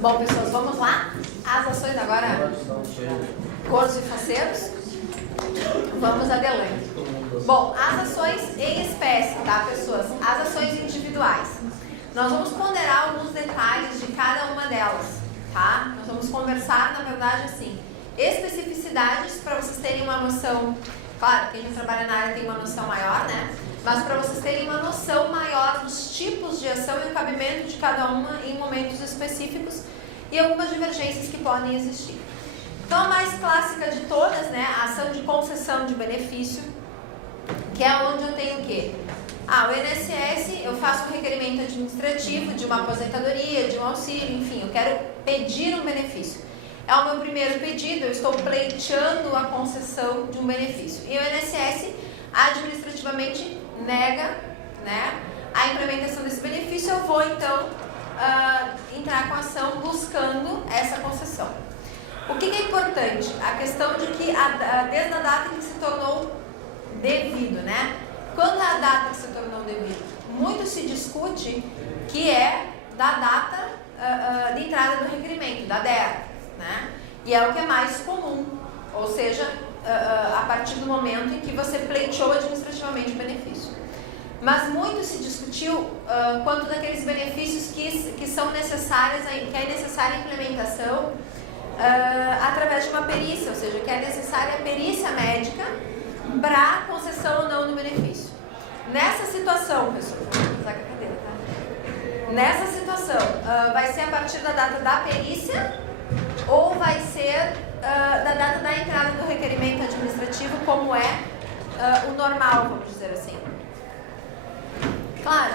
Bom, pessoas, vamos lá? As ações agora, gordos e faceiros. Vamos adelante. Bom, as ações em espécie, tá, pessoas? As ações individuais. Nós vamos ponderar alguns detalhes de cada uma delas, tá? Nós vamos conversar, na verdade, assim, especificidades para vocês terem uma noção. Claro, quem já trabalha na área tem uma noção maior, né? Mas para vocês terem uma noção maior dos tipos de ação e o cabimento de cada uma em momentos específicos e algumas divergências que podem existir. Então, a mais clássica de todas, né, a ação de concessão de benefício, que é onde eu tenho o quê? O INSS, eu faço um requerimento administrativo de uma aposentadoria, de um auxílio, enfim, eu quero pedir um benefício. É o meu primeiro pedido, eu estou pleiteando a concessão de um benefício. E o INSS, administrativamente, nega, né, a implementação desse benefício. Eu vou, então, entrar com a ação buscando essa concessão. O que é importante? A questão de que, desde a data em que se tornou devido, né? Quando é a data que se tornou devido? Muito se discute que é da data de entrada do requerimento, da DER, né? E é o que é mais comum, ou seja, a partir do momento em que você pleiteou administrativamente o benefício. Mas muito se discutiu quanto daqueles benefícios que são necessários, que é necessária a implementação através de uma perícia, ou seja, que é necessária a perícia médica para concessão ou não do benefício. Nessa situação, pessoal, vou usar a cadeira, tá? Nessa situação, vai ser a partir da data da perícia ou vai ser da data da entrada do requerimento administrativo, como é o normal, vamos dizer assim. Claro,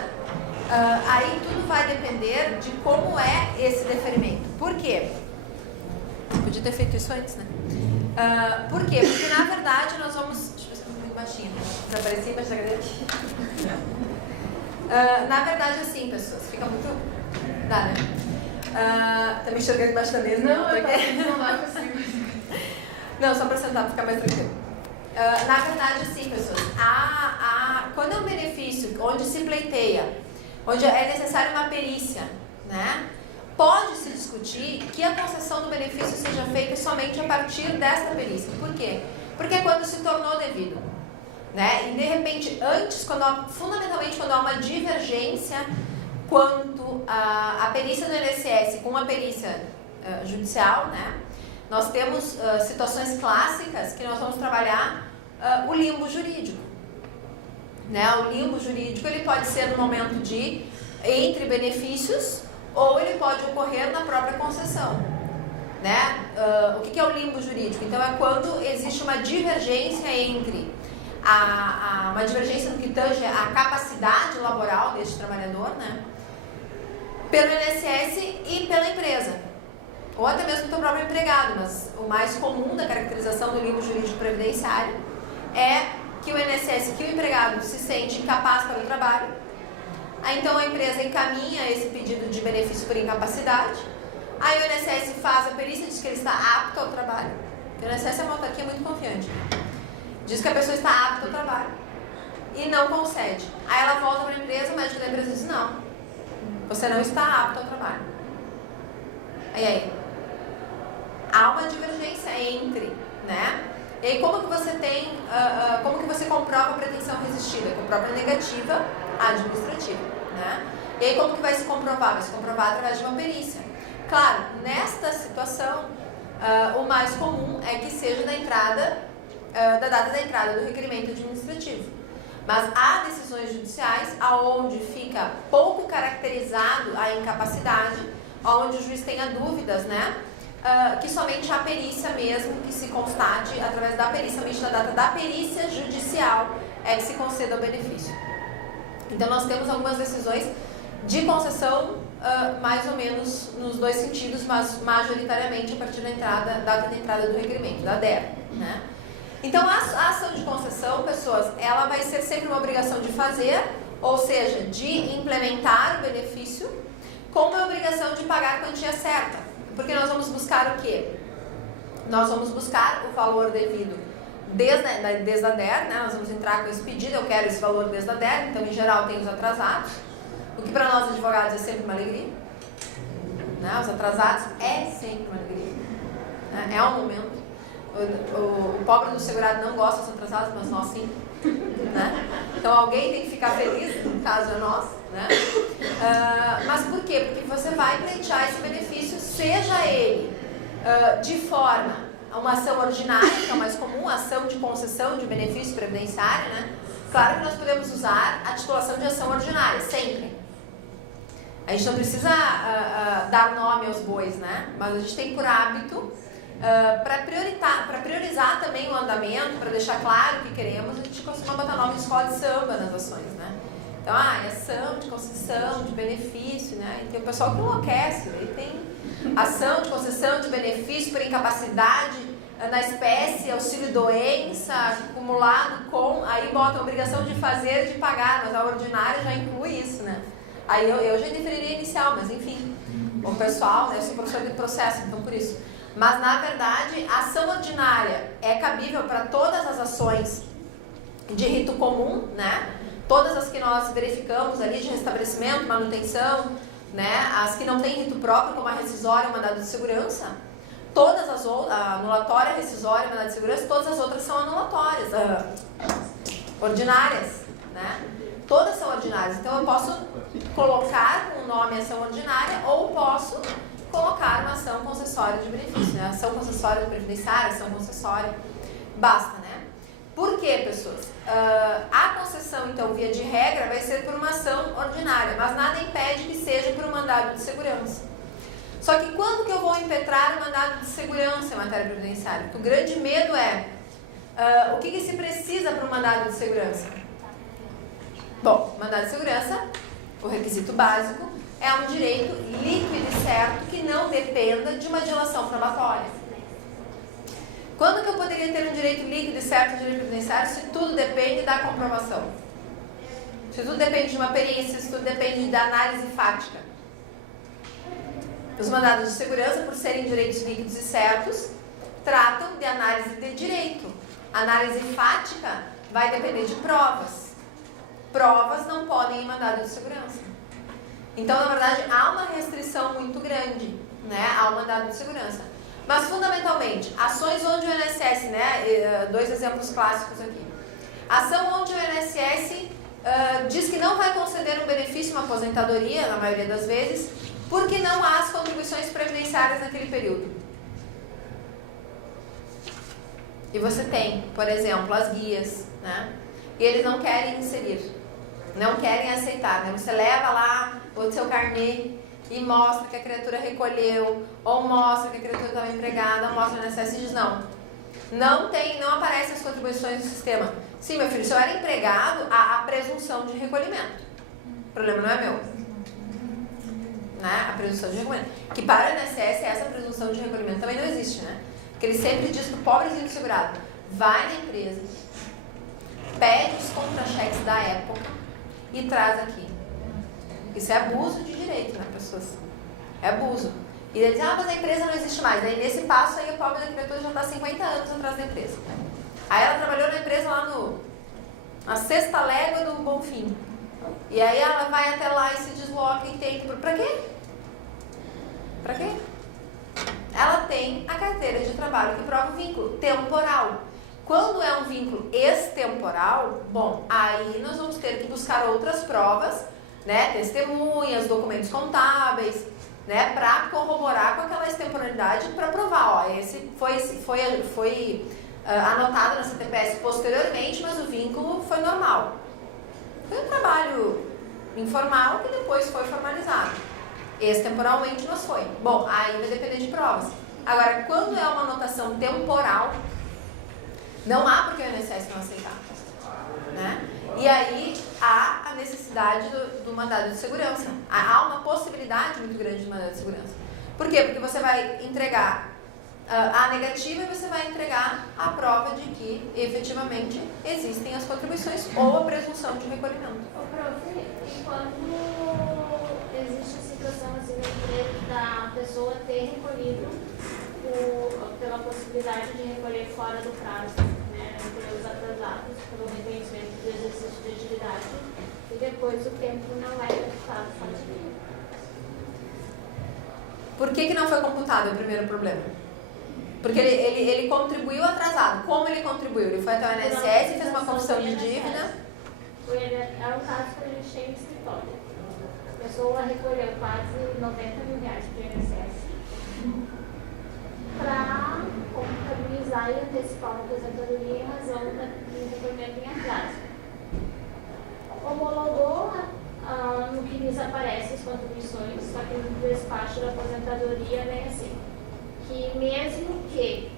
aí tudo vai depender de como é esse deferimento. Por quê? Podia ter feito isso antes, né? Por quê? Porque, na verdade, nós vamos... Deixa eu ver se eu tô muito baixinho, para aparecer embaixo da cadeira. Na verdade, assim, pessoas, fica muito... Dá, né? Tá me enxergando embaixo da mesa? Não, eu não dá consigo. Não, só para sentar, para ficar mais tranquilo. Na verdade, assim, pessoas, quando é um benefício onde se pleiteia, onde é necessária uma perícia, né? Pode-se discutir que a concessão do benefício seja feita somente a partir desta perícia. Por quê? Porque é quando se tornou devido, né? E de repente, fundamentalmente quando há uma divergência quanto à perícia do INSS com a perícia judicial, né? Nós temos situações clássicas que nós vamos trabalhar o limbo jurídico, né? O limbo jurídico ele pode ser no momento entre benefícios ou ele pode ocorrer na própria concessão, né? O que é o limbo jurídico? Então é quando existe uma divergência entre uma divergência no que tange a capacidade laboral deste trabalhador, né? Pelo INSS e pela empresa, ou até mesmo do seu próprio empregado, mas o mais comum da caracterização do limbo jurídico previdenciário é que o INSS, que o empregado se sente incapaz para o trabalho, aí então a empresa encaminha esse pedido de benefício por incapacidade, aí o INSS faz a perícia, diz que ele está apto ao trabalho, o INSS é uma autarquia muito confiante, diz que a pessoa está apta ao trabalho e não concede, aí ela volta para a empresa, o médico da empresa diz não, você não está apto ao trabalho. Aí, há uma divergência entre, né? E aí como que você como que você comprova a pretensão resistida? Comprova a negativa administrativa, né? E aí como que vai se comprovar? Vai se comprovar através de uma perícia. Claro, nesta situação, o mais comum é que seja da data da entrada do requerimento administrativo. Mas há decisões judiciais onde fica pouco caracterizado a incapacidade, onde o juiz tenha dúvidas, né? Que somente a perícia mesmo, que se constate através da perícia, somente na data da perícia judicial, é que se conceda o benefício. Então nós temos algumas decisões de concessão, mais ou menos nos dois sentidos, mas majoritariamente a partir da data de entrada do requerimento, da DER, né? Então a ação de concessão, pessoas, ela vai ser sempre uma obrigação de fazer, ou seja, de implementar o benefício, com uma obrigação de pagar a quantia certa. Porque nós vamos buscar o quê? Nós vamos buscar o valor devido desde a DER, né? Nós vamos entrar com esse pedido, eu quero esse valor desde a DER, então em geral tem os atrasados, o que para nós advogados é sempre uma alegria, Né? Os atrasados é sempre uma alegria. Né? É um momento. O pobre do segurado não gosta dos atrasados, mas nós sim. Né? Então alguém tem que ficar feliz, no caso é nós. Né? Mas por quê? Porque você vai pleitear esse benefício, seja ele de forma, uma ação ordinária, que é o mais comum, ação de concessão de benefício previdenciário, né? Claro que nós podemos usar a titulação de ação ordinária, sempre. A gente não precisa dar nome aos bois, né? Mas a gente tem por hábito, para priorizar também o andamento, para deixar claro o que queremos, a gente costuma botar nome de escola de samba nas ações, né? Então, é ação de concessão, de benefício, né? E tem o pessoal que enlouquece, aí tem ação de concessão de benefício por incapacidade na espécie, auxílio-doença, acumulado com, aí bota a obrigação de fazer e de pagar, mas a ordinária já inclui isso, né? Aí eu já indeferiria inicial, mas enfim, o pessoal, né, eu sou professor de processo, então por isso. Mas na verdade, a ação ordinária é cabível para todas as ações de rito comum, né? Todas as que nós verificamos ali de restabelecimento, manutenção, né? As que não têm rito próprio, como a rescisória e o mandado de segurança, todas as outras, a anulatória, a rescisória e o mandado de segurança, todas as outras são anulatórias, ordinárias, né? Todas são ordinárias. Então eu posso colocar com o nome ação ordinária ou posso colocar uma ação concessória de benefício, né? Ação concessória de previdenciária, ação concessória, basta, né? Por quê, pessoas? A concessão, então, via de regra, vai ser por uma ação ordinária, mas nada impede que seja por um mandado de segurança. Só que quando que eu vou impetrar o mandado de segurança em matéria previdenciária? Porque o grande medo é, o que se precisa para um mandado de segurança? Bom, mandado de segurança, o requisito básico, é um direito líquido e certo que não dependa de uma dilação probatória. Quando que eu poderia ter um direito líquido e certo de direito previdenciário se tudo depende da comprovação? Se tudo depende de uma perícia, se tudo depende da análise fática. Os mandados de segurança, por serem direitos líquidos e certos, tratam de análise de direito. Análise fática vai depender de provas. Provas não podem ir em mandado de segurança. Então, na verdade, há uma restrição muito grande, né, ao mandado de segurança. Mas, fundamentalmente, ações onde o INSS, né, dois exemplos clássicos aqui. Ação onde o INSS diz que não vai conceder um benefício, uma aposentadoria, na maioria das vezes, porque não há as contribuições previdenciárias naquele período. E você tem, por exemplo, as guias, né, e eles não querem inserir, não querem aceitar, né? Você leva lá o seu carnê e mostra que a criatura recolheu, ou mostra que a criatura estava empregada, ou mostra no INSS e diz não aparecem as contribuições do sistema. Sim, meu filho, se eu era empregado, há a presunção de recolhimento. O problema não é meu. Né? A presunção de recolhimento. Que para o INSS, essa presunção de recolhimento também não existe, né? Porque ele sempre diz para o pobrezinho segurado, vai na empresa, pede os contra-cheques da época e traz aqui. Isso é abuso de direito, né, pessoas? É abuso. E ele diz, mas a empresa não existe mais. Aí nesse passo aí o pobre da criatura já está 50 anos atrás da empresa. Aí ela trabalhou na empresa lá na sexta légua do Bonfim. E aí ela vai até lá e se desloca e tem... Pra quê? Pra quê? Ela tem a carteira de trabalho que prova o vínculo temporal. Quando é um vínculo extemporal, bom, aí nós vamos ter que buscar outras provas, né, testemunhas, documentos contábeis, né, para corroborar com aquela extemporalidade, para provar, esse foi anotado na CTPS posteriormente, mas o vínculo foi normal. Foi um trabalho informal que depois foi formalizado. Extemporalmente não foi. Bom, aí vai depender de provas. Agora, quando é uma anotação temporal, não há por que o INSS não aceitar, né? E aí há a necessidade do mandado de segurança. Há uma possibilidade muito grande de mandado de segurança. Por quê? Porque você vai entregar a negativa e você vai entregar a prova de que efetivamente existem as contribuições ou a presunção de recolhimento. Prof, e quando existe a situação assim da pessoa ter recolhido pela possibilidade de recolher fora do prazo, né, pelos atrasados, pelo reconhecimento do exercício de atividade, e depois o tempo não é dedicado para Por que não foi computado? É o primeiro problema. Porque ele contribuiu atrasado. Como ele contribuiu? Ele foi até o INSS e fez uma confissão de dívida. É um caso que a gente tem no escritório. A pessoa recolheu quase 90 mil reais para o INSS para contabilizar e antecipar uma aposentadoria em razão do recolhimento em atraso. Homologou no que desaparece as contribuições, só que no despacho da aposentadoria vem assim, que mesmo que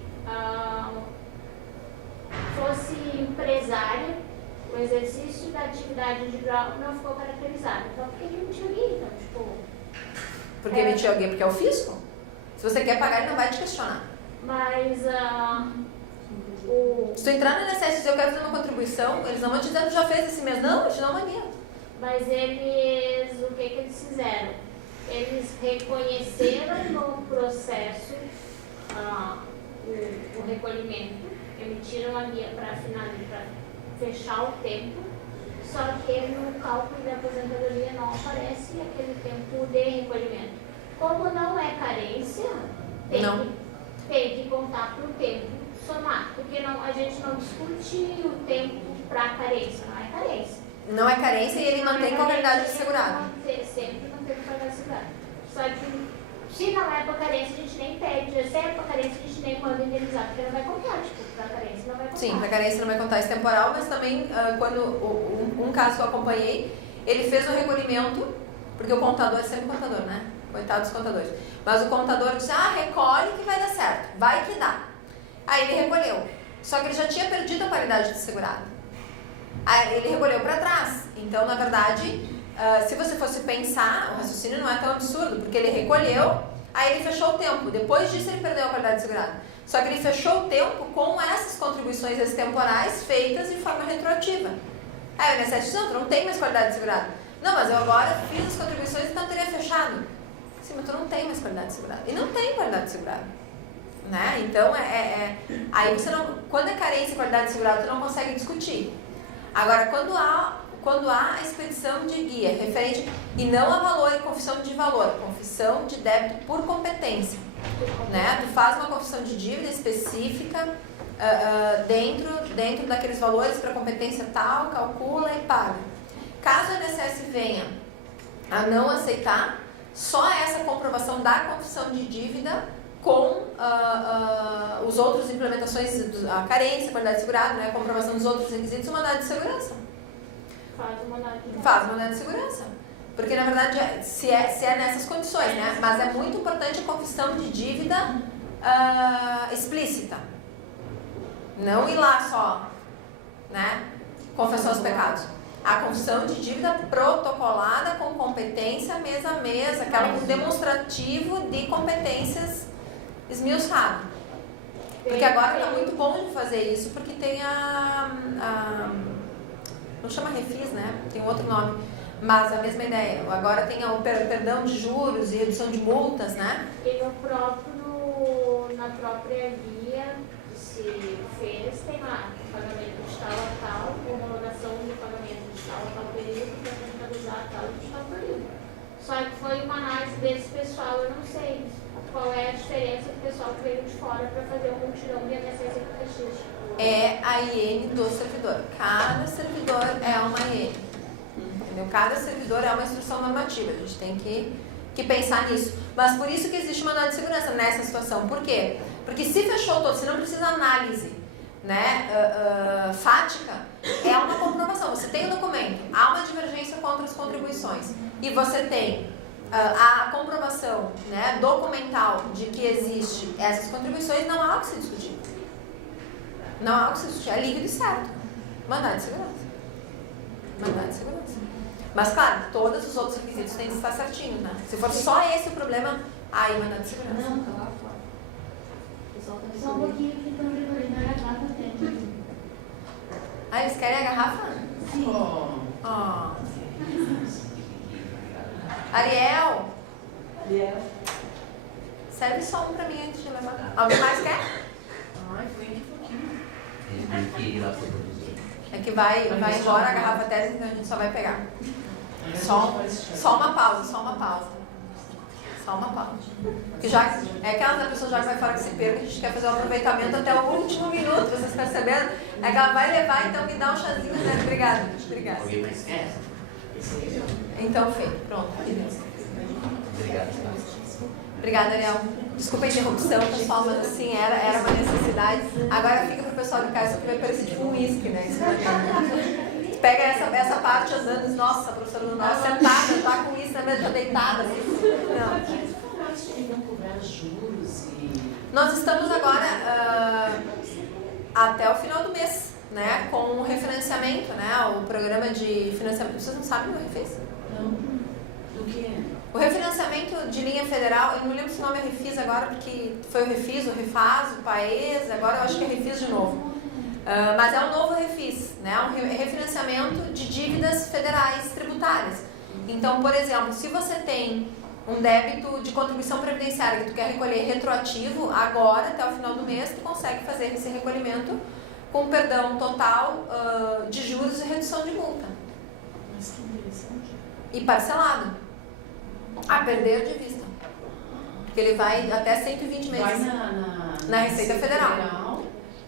fosse empresária, o exercício da atividade individual não ficou caracterizado. Então, por que ele emitiu alguém? Então, tipo... Porque emitiu alguém? Porque é o fisco? Se você quer pagar, ele não vai te questionar. Mas se tu entrar no INSS e dizer eu quero fazer uma contribuição, eles não vão te dizer que já fez esse mês. Não, eles te dão uma guia. Mas eles, o que eles fizeram? Eles reconheceram no processo o recolhimento, emitiram a guia para finalizar, para fechar o tempo, só que no cálculo da aposentadoria não aparece aquele tempo de recolhimento. Como não é carência, tem que contar para o tempo somar, porque a gente não discute o tempo para carência, não é carência. Não é carência e ele mantém com a qualidade de segurado. Sempre mantém com a qualidade de segurado. Só que se não é para carência, a gente nem pede. Se é para carência, a gente nem manda indenizar, porque não vai contar, tipo, para carência não vai contar. Sim, para carência não vai contar esse temporal, mas também quando um caso que eu acompanhei, ele fez o recolhimento, porque o contador é sempre contador, né? Coitado dos contadores. Mas o contador disse, recolhe que vai dar certo, vai que dá. Aí ele recolheu, só que ele já tinha perdido a qualidade de segurado. Aí ele recolheu para trás. Então, na verdade, se você fosse pensar, o raciocínio não é tão absurdo, porque ele recolheu, aí ele fechou o tempo. Depois disso, ele perdeu a qualidade de segurado. Só que ele fechou o tempo com essas contribuições extemporais feitas de forma retroativa. Aí o INSS disse, não, tu não tem mais qualidade de segurado. Não, mas eu agora fiz as contribuições, então teria fechado. Sim, mas tu não tem mais qualidade de segurado. E não tem qualidade de segurado. Né? Então, aí você não, quando é carência e qualidade de segurado, tu não consegue discutir. Agora, quando há a expedição de guia referente, e não a valor e confissão de valor, confissão de débito por competência, né? Tu faz uma confissão de dívida específica dentro daqueles valores para competência tal, calcula e paga. Caso a INSS venha a não aceitar, só essa comprovação da confissão de dívida com os outros implementações, a carência, a qualidade de segurado, né, a comprovação dos outros requisitos, o mandado de segurança. Faz o mandado de segurança. Porque, na verdade, se é nessas condições, né, mas é muito importante a confissão de dívida explícita. Não ir lá só, né, confessar os pecados. A confissão de dívida protocolada com competência mês a mês, aquela com demonstrativo de competências esmiuçado. Porque agora está muito bom de fazer isso, porque tem não chama refis, né? Tem outro nome, mas a mesma ideia. Agora tem o perdão de juros e redução de multas, né? E na própria guia, se fez, tem lá o pagamento de tal a tal, homologação do pagamento de tal a tal período, para centralizar tal de tal período. Só que foi uma análise desse pessoal, eu não sei qual é a diferença do pessoal que veio de fora para fazer um mutirão de INSS e PX. É a IN do servidor. Cada servidor é uma IN. Entendeu? Cada servidor é uma instrução normativa. A gente tem que pensar nisso. Mas por isso que existe uma mandado de segurança nessa situação. Por quê? Porque se fechou todo, se não precisa análise, né, fática, é uma comprovação. Você tem o documento, há uma divergência contra as contribuições e você tem a comprovação, né, documental de que existe essas contribuições, não há o que se discutir. Não há o que se discutir, é líquido e certo. Mandado de segurança. Mandado de segurança. Mas claro, todos os outros requisitos têm que estar certinhos, né? Se for só esse o problema, aí mandado de segurança. Não, tá lá fora. Só um pouquinho que estão recolhendo a garrafa dentro. Ah, eles querem a garrafa? Sim. Oh. Ariel, serve só um pra mim antes de levar. Alguém mais quer? Ai, foi aqui um pouquinho. Tem que ir lá para produzir. É que vai embora a garrafa térmica, então a gente só vai pegar. Só uma pausa, só uma pausa. Só uma pausa. Porque já, é aquela da pessoa já que vai fora que se perca, a gente quer fazer um aproveitamento até o último minuto, vocês percebendo? É que ela vai levar, então me dá um chazinho, né? Obrigada. Obrigada. Alguém mais quer? Então, Fê, pronto. Obrigado. Obrigada, Ariel. Desculpa a interrupção, pessoal, mas assim, era uma necessidade. Agora fica pro pessoal de casa, porque vai parecer tipo um uísque, né? Isso daqui. Pega essa parte andando, diz, nossa, a professora do nosso sentada, tá com isso, na mesa, tá deitada. Não. Nós estamos agora até o final do mês, né? Com o refinanciamento, né? O programa de financiamento. Vocês não sabem o que Refis? Não. Do que? O refinanciamento de linha federal, eu não lembro se o nome é Refis agora, porque foi o Refis, o Refaz, o Paes, agora eu acho que é Refis de novo. Mas é um novo Refis, né? Um refinanciamento de dívidas federais tributárias. Então, por exemplo, se você tem um débito de contribuição previdenciária que tu quer recolher retroativo, agora, até o final do mês, tu consegue fazer esse recolhimento com perdão total de juros e redução de multa. Mas que interessante. E parcelado. A perder de vista. Porque ele vai até 120 meses. Vai na Receita Federal.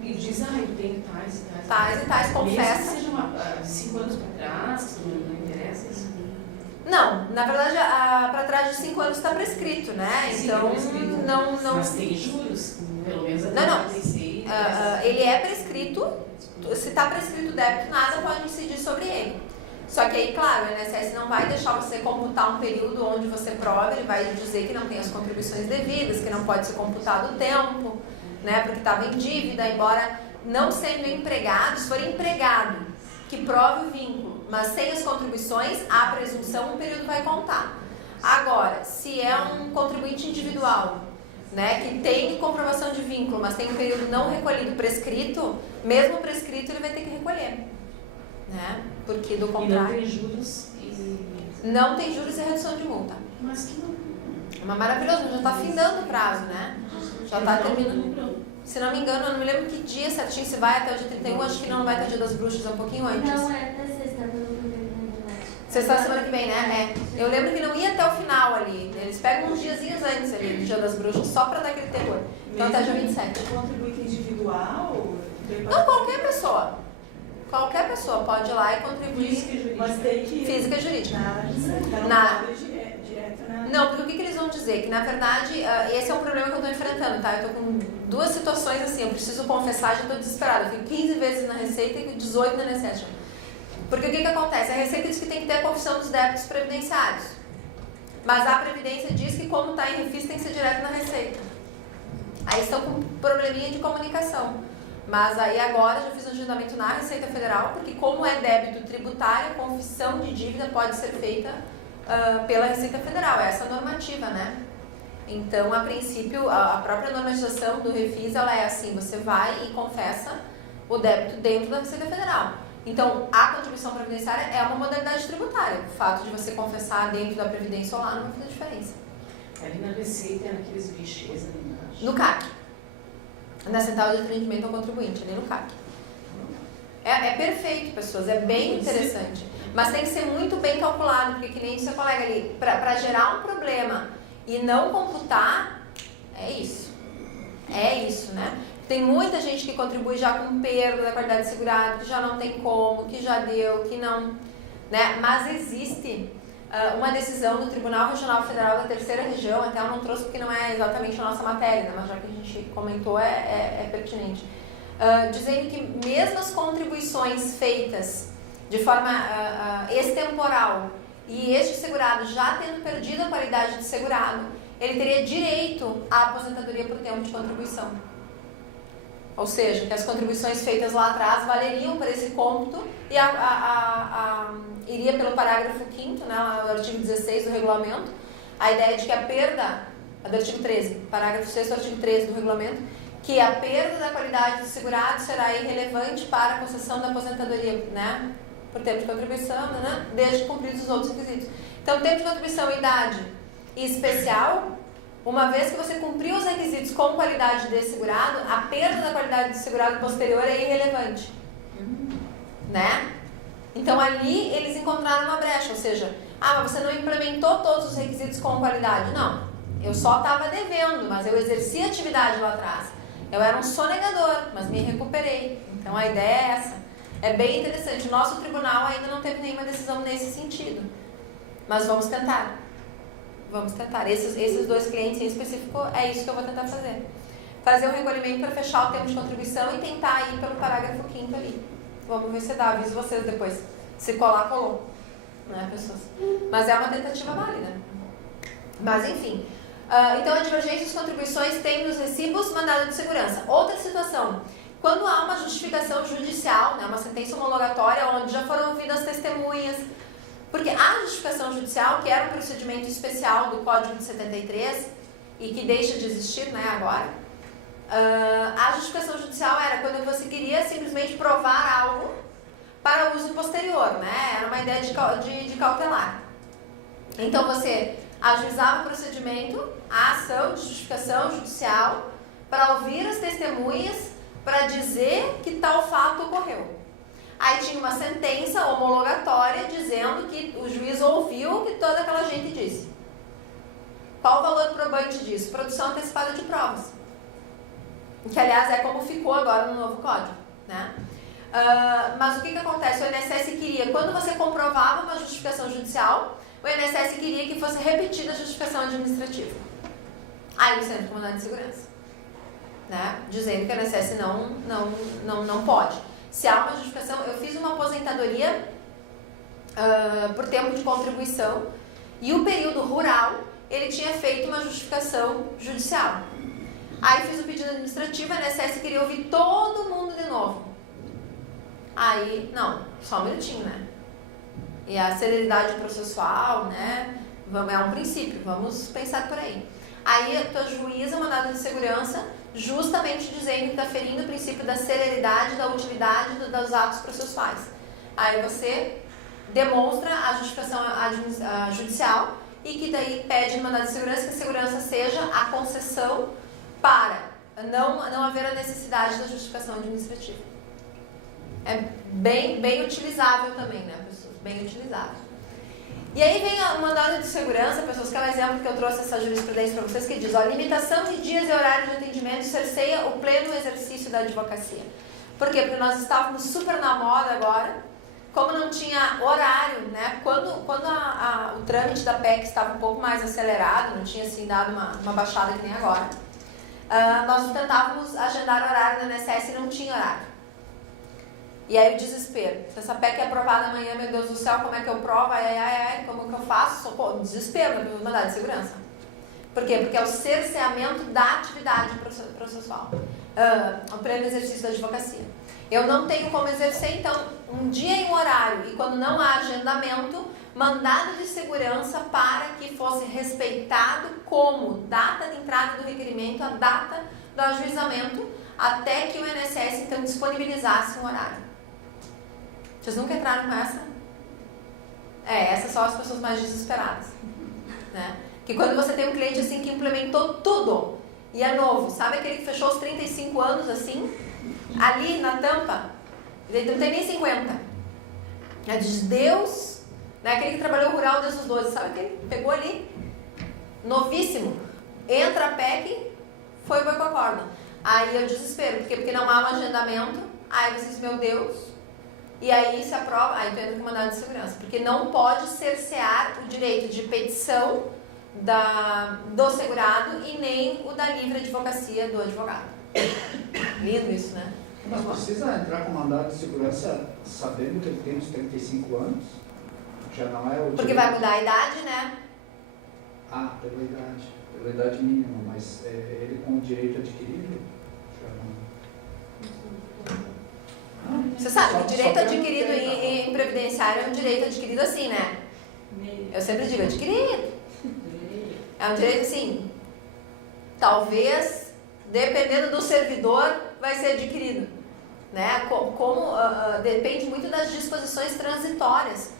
E diz, eu tenho tais e tais. Tais e tais, confessa. Mesmo que seja de 5 anos para trás, que não interessa isso. Não, na verdade, para trás de 5 anos está prescrito, né? Sim, então, é prescrito. não... Mas tem juros, pelo menos até Não. 96. Ele é prescrito, se está prescrito o débito, nada pode incidir sobre ele. Só que aí, claro, o INSS não vai deixar você computar um período onde você prova, ele vai dizer que não tem as contribuições devidas, que não pode ser computado o tempo, né? Porque estava em dívida, embora não sendo empregado, se for empregado que prove o vínculo, mas sem as contribuições, a presunção, o período vai contar. Agora, se é um contribuinte individual, né, que tem comprovação de vínculo, mas tem um período não recolhido prescrito, mesmo prescrito ele vai ter que recolher, né? Porque do contrário... E não tem juros e... Não tem juros e redução de multa. Mas que não... Mas maravilhoso, já está findando o prazo, né? Já está terminando. Se não me engano, eu não me lembro que dia certinho, se vai até o dia 31, acho que não vai até o dia das bruxas, é um pouquinho antes. Não, é até sexta, Sexta semana que vem, né? Eu lembro que não ia até o final ali. Eles pegam uns diazinhos antes ali, do dia das bruxas, só para dar aquele terror. Então até dia 27. Contribuinte individual? Não, qualquer pessoa. Qualquer pessoa pode ir lá e contribuir. Mas tem que... Física e jurídica. Direto na... Não, porque o que eles vão dizer? Que na verdade, esse é um problema que eu estou enfrentando, tá? Eu estou com 2 situações assim, eu preciso confessar, já estou desesperada. Eu fico 15 vezes na Receita e 18 na INSS. Porque o que acontece? A Receita diz que tem que ter a confissão dos débitos previdenciários. Mas a Previdência diz que como está em refis tem que ser direto na Receita. Aí estão com um probleminha de comunicação. Mas aí agora já fiz um agendamento na Receita Federal, porque como é débito tributário, a confissão de dívida pode ser feita pela Receita Federal. Essa é a normativa, né? Então, a princípio, a própria normatização do refis, ela é assim, você vai e confessa o débito dentro da Receita Federal. Então, a contribuição previdenciária é uma modalidade tributária. O fato de você confessar dentro da Previdência ou lá não vai fazer diferença. Ali na Receita, naqueles bichês ali embaixo. No CAC. Na Central de Atendimento ao Contribuinte, ali no CAC. É perfeito, pessoas, é bem interessante. Mas tem que ser muito bem calculado, porque que nem seu colega ali, para gerar um problema e não computar, é isso. É isso, né? Tem muita gente que contribui já com perda da qualidade de segurado, que já não tem como, que já deu, que não... né? Mas existe uma decisão do Tribunal Regional Federal da Terceira Região, até eu não trouxe porque não é exatamente a nossa matéria, né? Mas já que a gente comentou, é pertinente. Dizendo que mesmo as contribuições feitas de forma extemporal e este segurado já tendo perdido a qualidade de segurado, ele teria direito à aposentadoria por tempo de contribuição. Ou seja, que as contribuições feitas lá atrás valeriam para esse cômputo e iria pelo parágrafo 5º, né, do artigo 16 do regulamento, a ideia de que a perda, do artigo 13, parágrafo 6º do artigo 13 do regulamento, que a perda da qualidade do segurado será irrelevante para a concessão da aposentadoria, né, por tempo de contribuição, né, desde cumpridos os outros requisitos. Então, tempo de contribuição, idade e especial, uma vez que você cumpriu os requisitos com qualidade de segurado, a perda da qualidade de segurado posterior é irrelevante. Né? Então, ali eles encontraram uma brecha, ou seja, mas você não implementou todos os requisitos com qualidade. Não. Eu só estava devendo, mas eu exerci atividade lá atrás. Eu era um sonegador, mas me recuperei. Então a ideia é essa. É bem interessante. O nosso tribunal ainda não teve nenhuma decisão nesse sentido. Mas vamos tentar. Vamos tentar. Esses 2 clientes em específico, é isso que eu vou tentar fazer. Fazer um recolhimento para fechar o tempo de contribuição e tentar ir pelo parágrafo 5º ali. Vamos ver se dá. Aviso vocês depois. Se colar, colou. Né, pessoas? Mas é uma tentativa válida. Mas, enfim. Então, a divergência das contribuições tem nos recibos mandado de segurança. Outra situação. Quando há uma justificação judicial, né, uma sentença homologatória, onde já foram ouvidas testemunhas, porque a justificação judicial, que era um procedimento especial do Código de 73, e que deixa de existir, né, agora, a justificação judicial era quando você queria simplesmente provar algo para uso posterior, né, era uma ideia de cautelar. Então, você ajuizava o procedimento, a ação de justificação judicial, para ouvir as testemunhas, para dizer que tal fato ocorreu. Aí tinha uma sentença homologatória dizendo que o juiz ouviu o que toda aquela gente disse. Qual o valor probante disso? Produção antecipada de provas. Que, aliás, é como ficou agora no novo código, né? Mas o que acontece? O INSS queria, quando você comprovava uma justificação judicial, o INSS queria que fosse repetida a justificação administrativa. Aí o Centro de Comandante de Segurança, né? Dizendo que o INSS não pode. Se há uma justificação, eu fiz uma aposentadoria por tempo de contribuição e o período rural, ele tinha feito uma justificação judicial. Aí fiz o pedido administrativo, a INSS queria ouvir todo mundo de novo. Aí, não, só um minutinho, né? E a celeridade processual, né? É um princípio, vamos pensar por aí. Aí a tua juíza, mandado de segurança, justamente dizendo que está ferindo o princípio da celeridade, da utilidade dos atos processuais. Aí você demonstra a justificação judicial e que daí pede no mandado de segurança que a segurança seja a concessão para não haver a necessidade da justificação administrativa. É bem utilizável também, né, pessoas? Bem utilizável. E aí vem o mandado de segurança, pessoas, que é um exemplo que eu trouxe essa jurisprudência para vocês, que diz, ó, limitação de dias e horários de atendimento cerceia o pleno exercício da advocacia. Por quê? Porque nós estávamos super na moda agora, como não tinha horário, né? Quando o trâmite da PEC estava um pouco mais acelerado, não tinha assim dado uma baixada que nem agora, nós tentávamos agendar horário na INSS e não tinha horário. E aí o desespero. Se essa PEC é aprovada amanhã, meu Deus do céu, como é que eu provo? Como que eu faço? Desespero no mandado de segurança. Por quê? Porque é o cerceamento da atividade processual. O pleno exercício da advocacia. Eu não tenho como exercer, então, um dia e um horário, e quando não há agendamento, mandado de segurança para que fosse respeitado como data de entrada do requerimento, a data do ajuizamento, até que o INSS, então, disponibilizasse um horário. Vocês nunca entraram com essa? Essas são as pessoas mais desesperadas, né? Que quando você tem um cliente assim que implementou tudo e é novo, sabe aquele que fechou os 35 anos assim, ali na tampa, ele não tem nem 50. É de Deus, né? Aquele que trabalhou rural desde os 12, sabe aquele? Pegou ali, novíssimo, entra a PEC, foi boi com a corda. Aí eu desespero, porque não há um agendamento, aí vocês, meu Deus. E aí se aprova, aí tu entra com mandado de segurança, porque não pode cercear o direito de petição do segurado e nem o da livre advocacia do advogado. Lindo isso, né? Mas precisa entrar com mandado de segurança sabendo que ele tem uns 35 anos? Já não é o porque vai mudar a idade, né? Ah, pela idade mínima, mas ele com o direito adquirido já não... Você sabe que o direito adquirido em previdenciário é um direito adquirido assim, né? Eu sempre digo adquirido. É um direito assim, talvez, dependendo do servidor, vai ser adquirido, né? Depende muito das disposições transitórias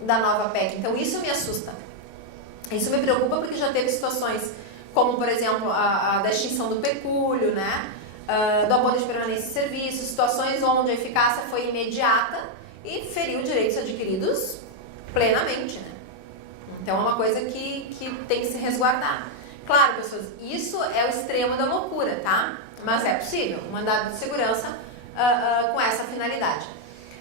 da nova PEC. Então isso me assusta. Isso me preocupa porque já teve situações como, por exemplo, a da extinção do pecúlio, né? Do abono de permanência de serviço, situações onde a eficácia foi imediata e feriu direitos adquiridos plenamente, né? Então é uma coisa que tem que se resguardar. Claro, pessoas, isso é o extremo da loucura, tá? Mas é possível, um mandado de segurança com essa finalidade.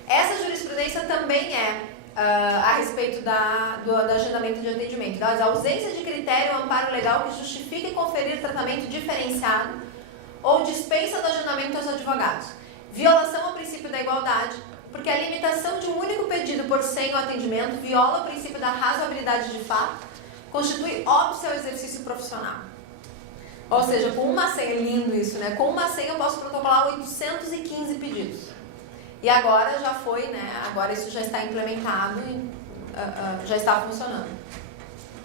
Essa jurisprudência também é a respeito do agendamento de atendimento. Então, a ausência de critério ou amparo legal que justifique conferir tratamento diferenciado ou dispensa do agendamento aos advogados. Violação ao princípio da igualdade, porque a limitação de um único pedido por senha ou atendimento viola o princípio da razoabilidade de fato, constitui óbice ao exercício profissional. Ou seja, com uma senha, lindo isso, né? Com uma senha eu posso protocolar 815 pedidos. E agora já foi, né? Agora isso já está implementado e já está funcionando.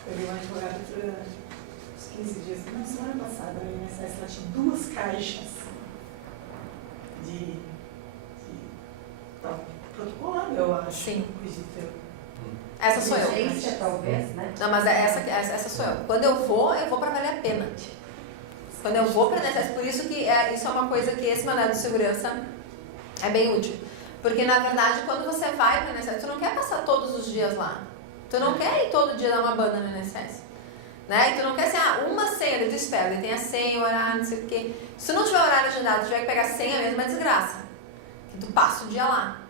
Eu vi uma advogada por uns 15 dias, na semana passada, no INSS, ela tinha 2 caixas de protocolar, eu acho. Sim. Digital. Essa sou eu. Urgência, talvez, né? Não, mas essa sou eu. Quando eu vou para valer a pena. Quando eu vou para INSS, por isso que isso é uma coisa que esse mandado de segurança é bem útil. Porque, na verdade, quando você vai para o INSS, tu não quer passar todos os dias lá. Tu não quer ir todo dia dar uma banda no INSS. Né? E tu não quer ser uma senha, tu espera, tem a senha, o horário, não sei o quê. Se tu não tiver horário agendado, tu tiver que pegar a senha mesmo, é desgraça. E tu passa o dia lá.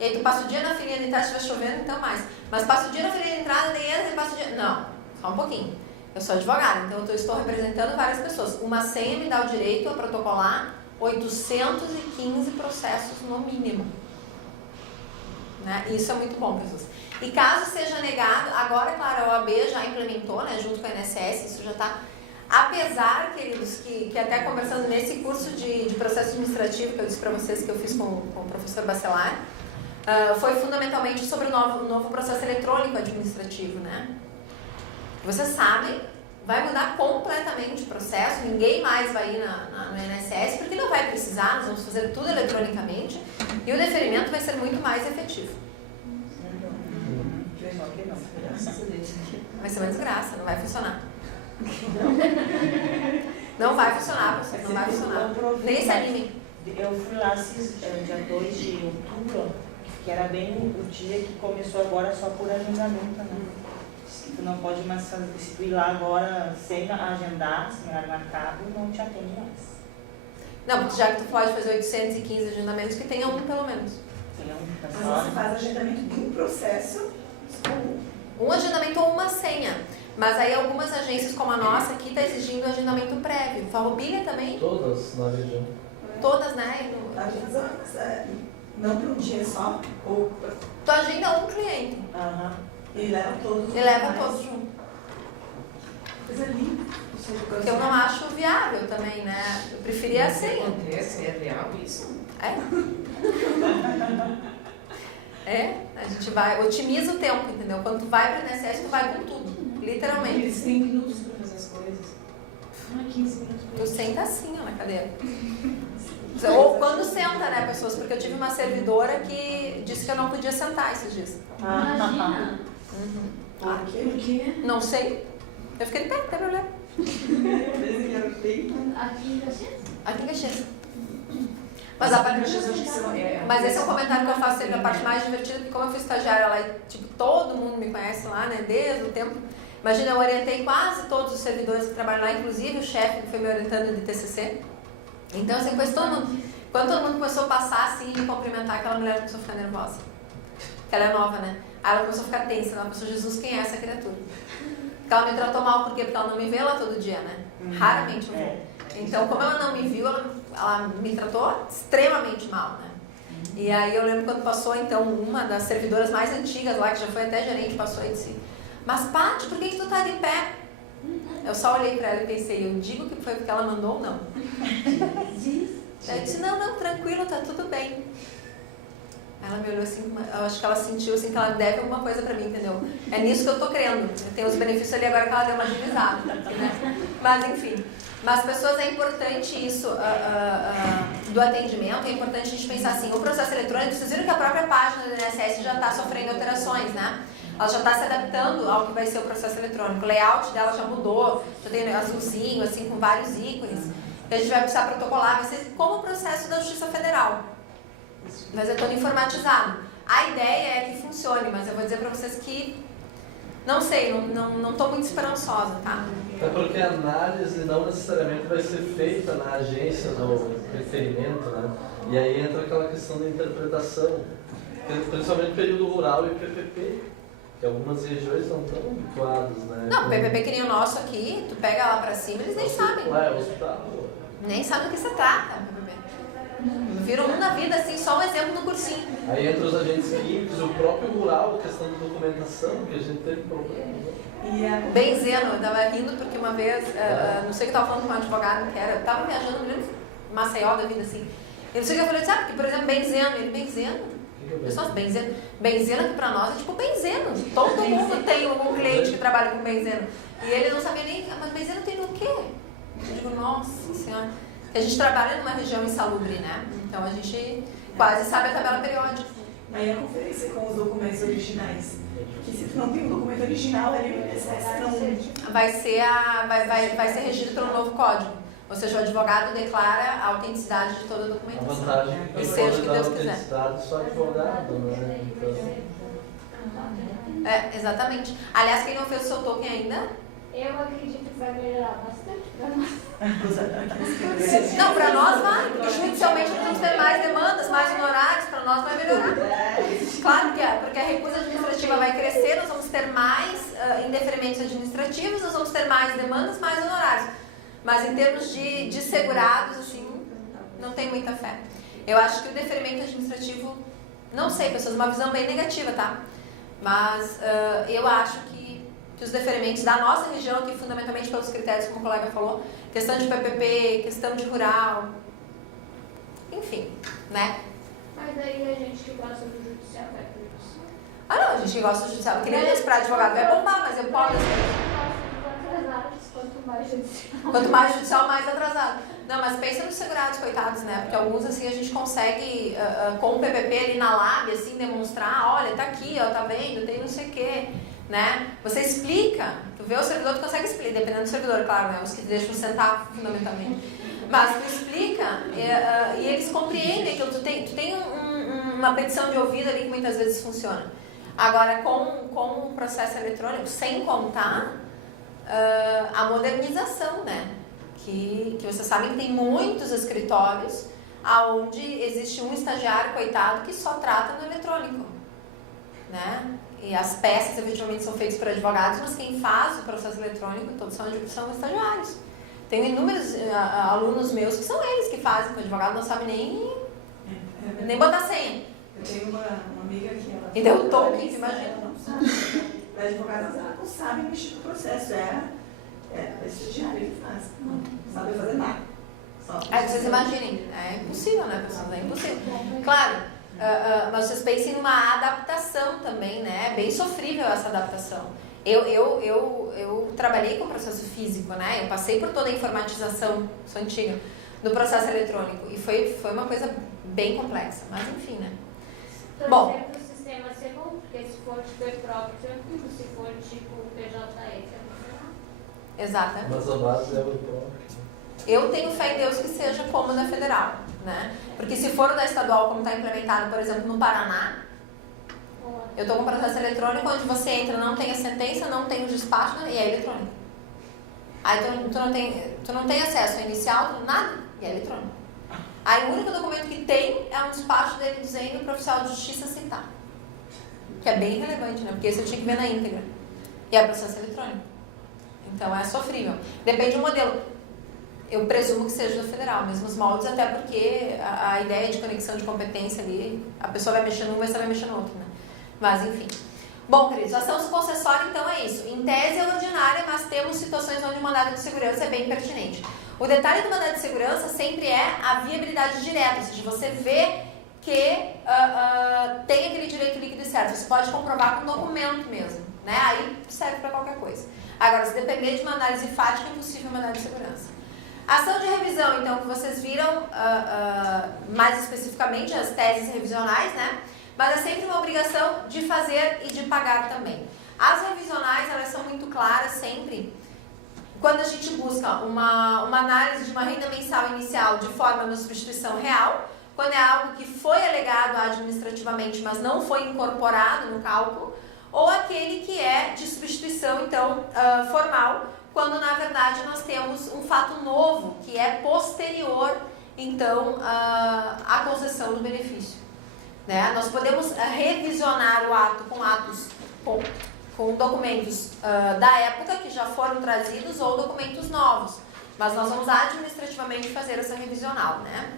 E aí tu passa o dia na filinha de entrada, se estiver chovendo, então mais. Mas passa o dia na filinha de entrada, daí entra e passa o dia... Não, só um pouquinho. Eu sou advogada, então eu estou representando várias pessoas. Uma senha me dá o direito a protocolar 815 processos no mínimo. Né? Isso é muito bom, pessoas. E caso seja negado, agora, claro, a OAB já implementou, né, junto com a INSS, isso já está... Apesar, queridos, que até conversando nesse curso de processo administrativo que eu disse para vocês que eu fiz com o professor Bacelar, foi fundamentalmente sobre o novo processo eletrônico administrativo, né? Vocês sabem, vai mudar completamente o processo, ninguém mais vai ir no INSS, porque não vai precisar, nós vamos fazer tudo eletronicamente e o deferimento vai ser muito mais efetivo. Vai ser uma desgraça, não vai funcionar. Não vai funcionar, vocês, não vai funcionar. Nem se animem. Eu fui lá dia 2 de outubro, que era bem o dia que começou agora só por agendamento, né? Tu não pode mais fazer, se tu ir lá agora sem agendar, sem horário marcado, não te atende mais. Não, porque já que tu pode fazer 815 agendamentos, que tenha um pelo menos. Mas você faz agendamento de um processo ou um agendamento ou uma senha. Mas aí algumas agências como a nossa aqui está exigindo agendamento prévio. Farroupilha também? Todas na região. Todas, né? não para um dia só? Ou Tu agenda um cliente. e leva todos? E leva todos junto. Coisa linda. Porque eu não acho viável também, né? Eu preferia a senha. Acontece, é real isso? A gente vai, otimiza o tempo, entendeu? Quando tu vai para o INSS, tu vai com tudo, literalmente. Eles têm minutos para fazer as coisas. 15 minutos Tu senta assim, ó, na cadeira. Ou quando senta, né, pessoas? Porque eu tive uma servidora que disse que eu não podia sentar esses dias. Imagina. Por quê? Não sei. Eu fiquei de pé, não tem problema. Aqui em Caxias? Aqui em Caxias. Mas Mas esse é um comentário que eu faço sempre, a parte mais divertida, porque como eu fui estagiária lá e tipo, todo mundo me conhece lá, né, desde o tempo. Imagina, eu orientei quase todos os servidores que trabalham lá, inclusive o chefe que foi me orientando de TCC. Então, assim, quando todo mundo começou a passar assim e me cumprimentar, aquela mulher começou a ficar nervosa. Porque ela é nova, né? Aí ela começou a ficar tensa, ela pensou, Jesus, quem é essa criatura? Porque ela me tratou mal, por quê? Porque ela não me vê lá todo dia, né? Raramente eu vou. Então, como ela não me viu, ela me tratou extremamente mal, né? E aí eu lembro quando passou, então, uma das servidoras mais antigas lá, que já foi até gerente, passou e disse, mas Paty, por que tu tá de pé? Eu só olhei pra ela e pensei, eu digo que foi porque ela mandou ou não? Ela disse, não, tranquilo, tá tudo bem. Ela me olhou assim, eu acho que ela sentiu assim que ela deve alguma coisa pra mim, entendeu? É nisso que eu tô crendo. Tem os benefícios ali agora que ela deu uma agilizada, né? Mas enfim. Mas, pessoas, é importante isso do atendimento, é importante a gente pensar assim, o processo eletrônico, vocês viram que a própria página do INSS já está sofrendo alterações, né? Ela já está se adaptando ao que vai ser o processo eletrônico. O layout dela já mudou, já tem azulzinho, assim, com vários ícones. Que a gente vai precisar protocolar, vai ser como o processo da Justiça Federal. Vai ser todo informatizado. A ideia é que funcione, mas eu vou dizer para vocês que não sei, não estou muito esperançosa, tá? É porque a análise não necessariamente vai ser feita na agência do referimento, né? E aí entra aquela questão da interpretação, principalmente período rural e PPP, que algumas regiões não estão habituadas, né? Não, o PPP que nem o nosso aqui, tu pega lá pra cima, eles nem sabem. Lá é hospital. Nem sabem do que se trata, o PPP. Viram um na vida, assim, só um exemplo no cursinho. Aí entra os agentes químicos, o próprio rural, a questão de documentação, que a gente teve problema, né? Benzeno, eu tava rindo porque uma vez, não sei o que eu tava falando com um advogado que era, eu tava viajando no Maceió da vida, assim. E não sei o que eu falei, sabe, porque, por exemplo, benzeno, pessoal, benzeno aqui pra nós é tipo benzeno. Todo mundo tem um cliente que trabalha com benzeno. E ele não sabia nem, mas benzeno tem no quê? Eu digo, nossa senhora. A gente trabalha numa região insalubre, né? Então a gente quase sabe a tabela periódica. Aí a conferência com os documentos originais. Porque se tu não tem um documento original ali no INSS, não... Vai ser regido pelo novo código. Ou seja, o advogado declara a autenticidade de toda a A documentação. vantagem é que E seja o que pode dar Deus quiser. autenticidade só advogado, né? Então... Exatamente. Aliás, quem não fez o seu token ainda? Eu acredito que vai melhorar bastante para nós. Não, para nós vai, porque judicialmente nós vamos ter mais demandas, mais honorários, para nós vai melhorar. Claro que é, porque a recusa administrativa vai crescer, nós vamos ter mais indeferimentos administrativos, nós vamos ter mais demandas, mais honorários. Mas em termos de segurados, assim, não tem muita fé. Eu acho que o deferimento administrativo, não sei, pessoas, uma visão bem negativa, tá? Mas eu acho que os deferimentos da nossa região, aqui fundamentalmente pelos critérios, como o colega falou, questão de PPP, questão de rural, enfim, né? Mas aí a gente que gosta do judicial vai pro judicial. Ah não, a gente que gosta do judicial, que nem eu disse, para advogado vai bombar, mas eu posso... Quanto mais judicial. Quanto mais judicial, mais atrasado. Não, mas pensa nos segurados, coitados, né? Porque alguns, assim, a gente consegue, com o PPP ali na lábia, assim, demonstrar, olha, tá aqui, ó, tá vendo, tem não sei o quê, né? Você explica, tu vê o servidor, tu consegue explicar, dependendo do servidor, claro, né? Os que deixam sentar, fundamentalmente. Mas tu explica e eles compreendem que tu tem uma petição de ouvido ali que muitas vezes funciona. Agora, com o processo eletrônico, sem contar a modernização, né? Que vocês sabem que tem muitos escritórios onde existe um estagiário, coitado, que só trata no eletrônico, né? E as peças efetivamente são feitas por advogados, mas quem faz o processo eletrônico todos são estagiários. Tenho inúmeros alunos meus que são eles que fazem, que o advogado não sabe nem botar senha. Eu tenho uma amiga que ela... E deu token, imagina. Não sabe. Os advogados não sabem mexer no processo. É o estagiário que faz. Não sabe fazer nada. Aí vocês imaginem, é impossível, né, pessoal? É impossível. Claro, mas vocês pensem numa adaptação também, né? É bem sofrível essa adaptação. Eu trabalhei com processo físico, né? Eu passei por toda a informatização, sou antiga, do processo eletrônico. E foi uma coisa bem complexa, mas enfim, né? Bom. Por exemplo, o sistema ser bom, porque se for tipo próprio, tranquilo, se for tipo PJE, Exato. Mas a base é o próprio. Eu tenho fé em Deus que seja como da federal, né? Porque se for o da estadual, como está implementado, por exemplo, no Paraná, eu estou com um processo eletrônico onde você entra, não tem a sentença, não tem o despacho e é eletrônico. Aí tu não tem acesso ao inicial, nada, e é eletrônico. Aí o único documento que tem é um despacho dele dizendo para o oficial de justiça citar. Que é bem relevante, né? Porque esse eu tinha que ver na íntegra. E é processo eletrônico. Então é sofrível. Depende do modelo. Eu presumo que seja do federal, mesmo os moldes, até porque a ideia de conexão de competência ali, a pessoa vai mexer num, mas você vai mexer no outro, né? Mas enfim. Bom, queridos, ação sucessória então é isso. Em tese é ordinária, mas temos situações onde o mandado de segurança é bem pertinente. O detalhe do mandado de segurança sempre é a viabilidade direta, ou seja, você vê que tem aquele direito líquido e certo. Você pode comprovar com documento mesmo, né? Aí serve para qualquer coisa. Agora, se depender de uma análise fática, é impossível mandado de segurança. Ação de revisão, então, que vocês viram mais especificamente as teses revisionais, né? Mas é sempre uma obrigação de fazer e de pagar também. As revisionais, elas são muito claras sempre quando a gente busca uma análise de uma renda mensal inicial de forma de substituição real, quando é algo que foi alegado administrativamente, mas não foi incorporado no cálculo, ou aquele que é de substituição, então, formal, quando na verdade nós temos um fato novo, que é posterior, então, à concessão do benefício. Né? Nós podemos revisionar o ato com documentos da época que já foram trazidos ou documentos novos, mas nós vamos administrativamente fazer essa revisional, né?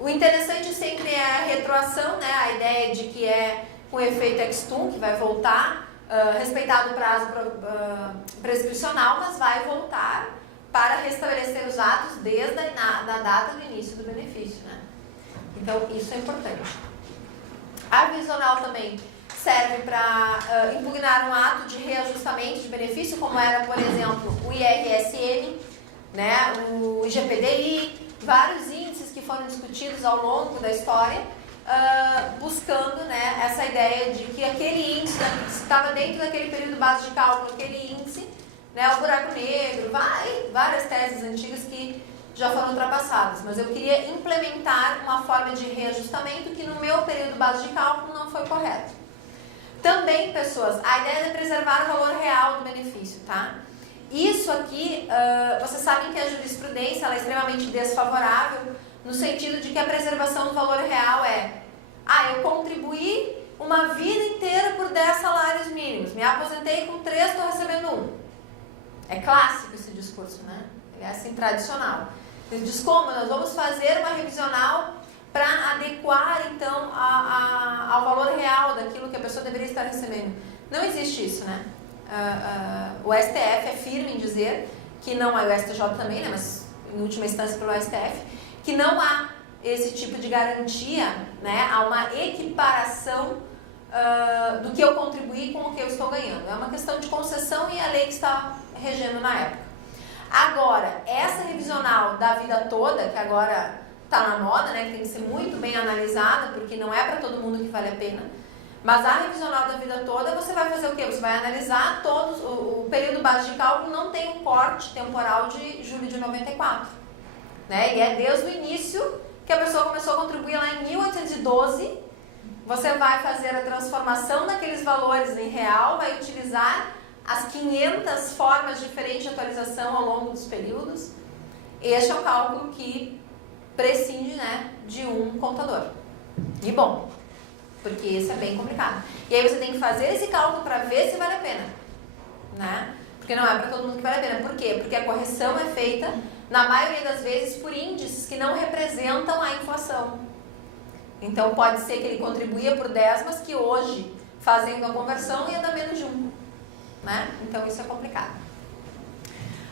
O interessante sempre é a retroação, né? A ideia de que é com efeito ex-tunc, que vai voltar, respeitado o prazo prescricional, mas vai voltar para restabelecer os atos desde a data do início do benefício, né? Então, isso é importante. A revisional também serve para impugnar um ato de reajustamento de benefício, como era, por exemplo, o IRSN, né, o IGPDI, vários índices que foram discutidos ao longo da história, buscando, né, essa ideia de que aquele índice que estava dentro daquele período base de cálculo, aquele índice, né, o buraco negro, várias teses antigas que já foram ultrapassadas, mas eu queria implementar uma forma de reajustamento que no meu período base de cálculo não foi correto. Também, pessoas, a ideia de preservar o valor real do benefício, tá? Isso aqui, vocês sabem que a jurisprudência ela é extremamente desfavorável, no sentido de que a preservação do valor real eu contribuí uma vida inteira por 10 salários mínimos, me aposentei com 3, estou recebendo 1. É clássico esse discurso, né? Ele é assim, tradicional. Ele diz como nós vamos fazer uma revisional para adequar, então, ao valor real daquilo que a pessoa deveria estar recebendo. Não existe isso, né? O STF é firme em dizer que não, o STJ também, né? Mas em última instância pelo STF, que não há esse tipo de garantia, né? Há uma equiparação do que eu contribuí com o que eu estou ganhando. É uma questão de concessão e a lei que está regendo na época. Agora, essa revisional da vida toda, que agora está na moda, né, que tem que ser muito bem analisada, porque não é para todo mundo que vale a pena, mas a revisional da vida toda, você vai fazer o quê? Você vai analisar todos, o período base de cálculo não tem um corte temporal de julho de 94, né, e é desde o início que a pessoa começou a contribuir lá em 1812, você vai fazer a transformação daqueles valores em real, vai utilizar as 500 formas diferentes de atualização ao longo dos períodos. Este é o cálculo que prescinde, né, de um contador. E bom, porque isso é bem complicado. E aí você tem que fazer esse cálculo para ver se vale a pena, né? Porque não é para todo mundo que vale a pena. Por quê? Porque a correção é feita, na maioria das vezes, por índices que não representam a inflação. Então pode ser que ele contribuía por 10, mas que hoje, fazendo a conversão, ia dar menos de 1. Né? Então isso é complicado.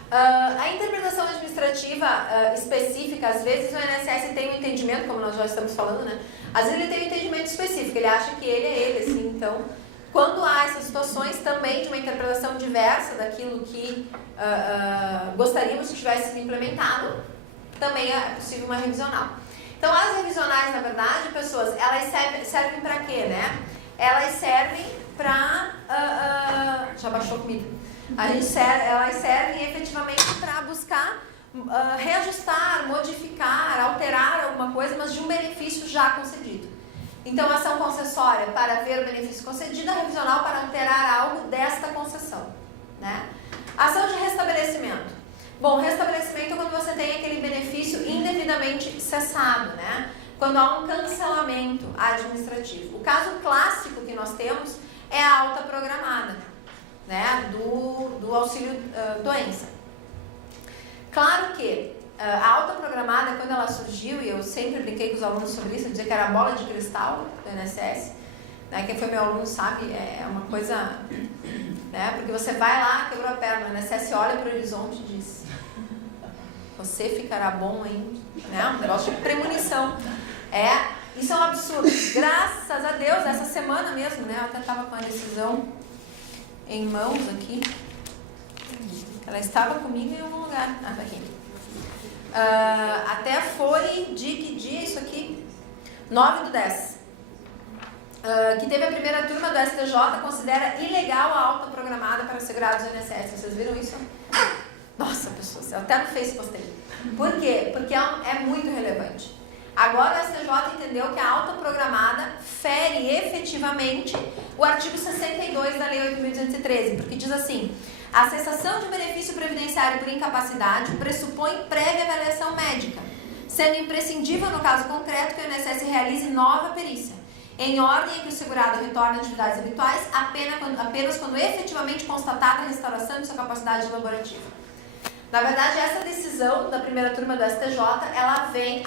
A interpretação administrativa específica, às vezes o INSS tem um entendimento, como nós já estamos falando, né? Às vezes ele tem um entendimento específico, ele acha que ele é ele, assim. Então, quando há essas situações também de uma interpretação diversa daquilo que gostaríamos que tivesse sido implementado, também é possível uma revisional. Então, as revisionais, na verdade, pessoas, elas servem para quê, né? Elas servem para... já baixou comigo. Elas servem efetivamente para buscar reajustar, modificar, alterar alguma coisa, mas de um benefício já concedido. Então, ação concessória para ver o benefício concedido, a revisional para alterar algo desta concessão, né? Ação de restabelecimento. Bom, restabelecimento é quando você tem aquele benefício indevidamente cessado, né? Quando há um cancelamento administrativo. O caso clássico que nós temos é a alta programada, né? Do auxílio doença. Claro que a alta programada, quando ela surgiu, e eu sempre brinquei com os alunos sobre isso, eu dizia que era a bola de cristal do INSS, né? Quem foi meu aluno sabe, é uma coisa, né? Porque você vai lá, quebrou a perna, o INSS olha para o horizonte e diz: você ficará bom, hein? Né? Um negócio de premonição. Isso é um absurdo. Graças a Deus, essa semana mesmo, né? Eu até estava com a decisão em mãos aqui. Ela estava comigo em algum lugar. Tá aqui. Até foi de que dia isso aqui? 9/10. Que teve a primeira turma do STJ, considera ilegal a alta programada para segurados do INSS. Vocês viram isso? Nossa, pessoas, eu até no Face postei. Por quê? Porque é muito relevante. Agora o STJ entendeu que a alta programada fere efetivamente o artigo 62 da Lei 8.213, porque diz assim: A cessação de benefício previdenciário por incapacidade pressupõe prévia avaliação médica, sendo imprescindível no caso concreto que o INSS realize nova perícia, em ordem em que o segurado retorne a atividades habituais apenas quando efetivamente constatada a restauração de sua capacidade laborativa. Na verdade, essa decisão da primeira turma do STJ, ela vem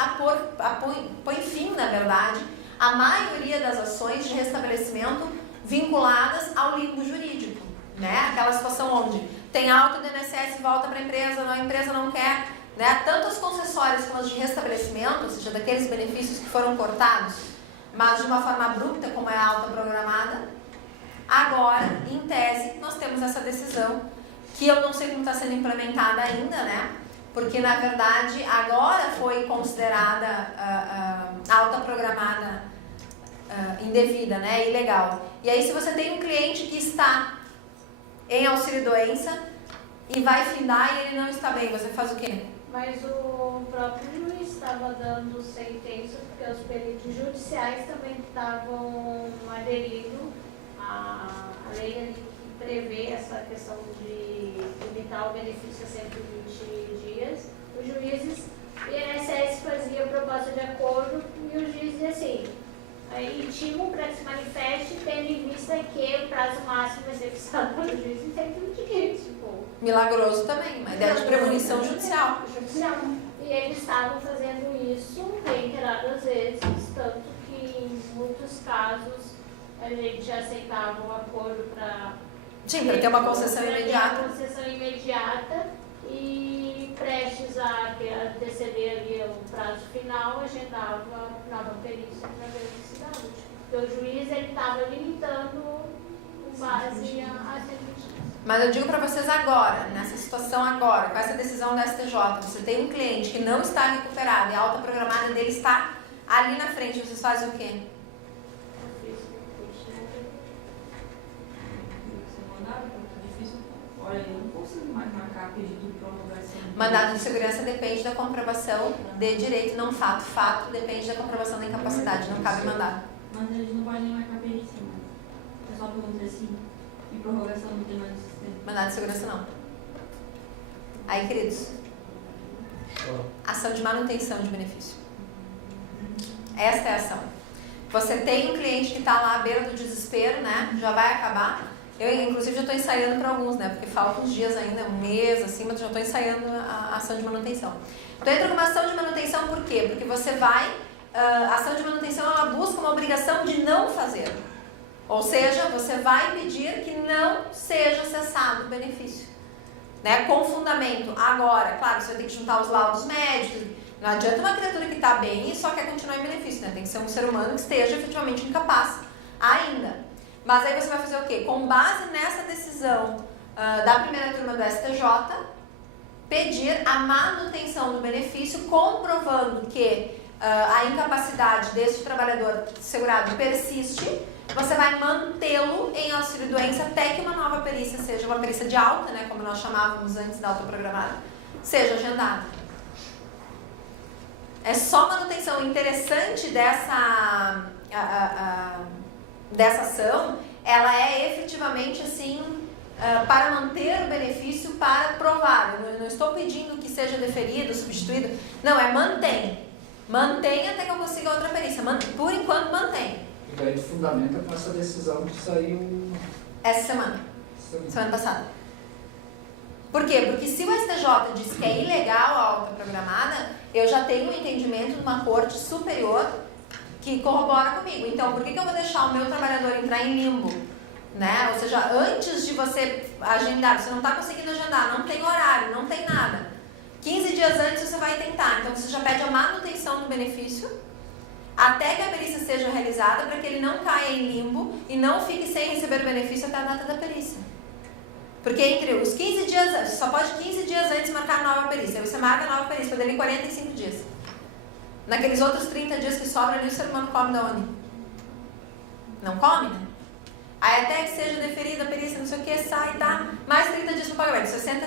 põe fim, na verdade, à maioria das ações de restabelecimento vinculadas ao limbo jurídico, né? Aquela situação onde tem alta do INSS, volta para a empresa não quer, né? Tanto as concessórias como as de restabelecimento, ou seja, daqueles benefícios que foram cortados, mas de uma forma abrupta, como é a alta programada. Agora, em tese, nós temos essa decisão, que eu não sei como está sendo implementada ainda, né? Porque, na verdade, agora foi considerada alta programada indevida, né? Ilegal. E aí, se você tem um cliente que está em auxílio-doença e vai findar e ele não está bem, você faz o quê? Mas o próprio juiz estava dando sentença, porque os peritos judiciais também estavam aderindo à lei ali que prevê essa questão de limitar o benefício a 120 dias. Os juízes, o INSS fazia proposta de acordo e o juiz dizia assim, aí intimo para que se manifeste, tendo em vista que o prazo máximo vai ser fixado pelo juiz em 120 dias. Tipo, milagroso também, uma ideia de premonição judicial. E eles estavam fazendo isso reiteradas vezes, tanto que em muitos casos a gente aceitava um acordo para... Sim, para ter uma concessão imediata. Uma concessão imediata e prestes a anteceder ali o prazo final, agendava nova perícia para ver o que se dava. Porque o juiz estava limitando com base a 120 dias. Mas eu digo para vocês agora, nessa situação agora, com essa decisão da STJ, você tem um cliente que não está recuperado e a alta programada dele está ali na frente, vocês fazem o quê? Olha, eu não consigo mais marcar pedido de prorrogação. Mandado de segurança depende da comprovação de direito, não fato. Fato depende da comprovação da incapacidade, não cabe mandado. Mas eles não podem marcar perícia, mas o pessoal pergunta assim, e prorrogação não tem mais no sistema. Mandado de segurança não. Aí, queridos, ação de manutenção de benefício. Esta é a ação. Você tem um cliente que está lá à beira do desespero, né? Já vai acabar. Eu, inclusive, já estou ensaiando para alguns, né? Porque faltam uns dias ainda, um mês, assim, mas já estou ensaiando a ação de manutenção. Então, entra uma ação de manutenção por quê? Porque você vai... a ação de manutenção, ela busca uma obrigação de não fazer. Ou seja, você vai pedir que não seja cessado o benefício. Né? Com fundamento. Agora, claro, você vai ter que juntar os laudos médicos. Não adianta uma criatura que está bem e só quer continuar em benefício, né? Tem que ser um ser humano que esteja efetivamente incapaz ainda. Mas aí você vai fazer o quê? Com base nessa decisão da primeira turma do STJ, pedir a manutenção do benefício, comprovando que a incapacidade deste trabalhador segurado persiste, você vai mantê-lo em auxílio-doença até que uma nova perícia, seja uma perícia de alta, né, como nós chamávamos antes da alta programada, seja agendada. É só manutenção. Interessante dessa ação, ela é efetivamente assim, para manter o benefício, para provar. Eu não estou pedindo que seja deferido, substituído, não, é mantém. Mantém até que eu consiga outra perícia. Por enquanto, mantém. E daí fundamenta com essa decisão que saiu... Essa semana passada. Por quê? Porque se o STJ diz que é ilegal a alta programada, eu já tenho um entendimento de uma corte superior que corrobora comigo. Então, por que eu vou deixar o meu trabalhador entrar em limbo? Né? Ou seja, antes de você agendar, você não está conseguindo agendar, não tem horário, não tem nada. 15 dias antes você vai tentar. Então, você já pede a manutenção do benefício até que a perícia seja realizada, para que ele não caia em limbo e não fique sem receber o benefício até a data da perícia. Porque entre os 15 dias, você só pode 15 dias antes marcar a nova perícia. Aí você marca a nova perícia, poderia 45 dias. Naqueles outros 30 dias que sobram ali, o ser humano come da onde? Não come, né? Aí até que seja deferida a perícia, não sei o que, sai, tá? Mais 30 dias para pagamento, 60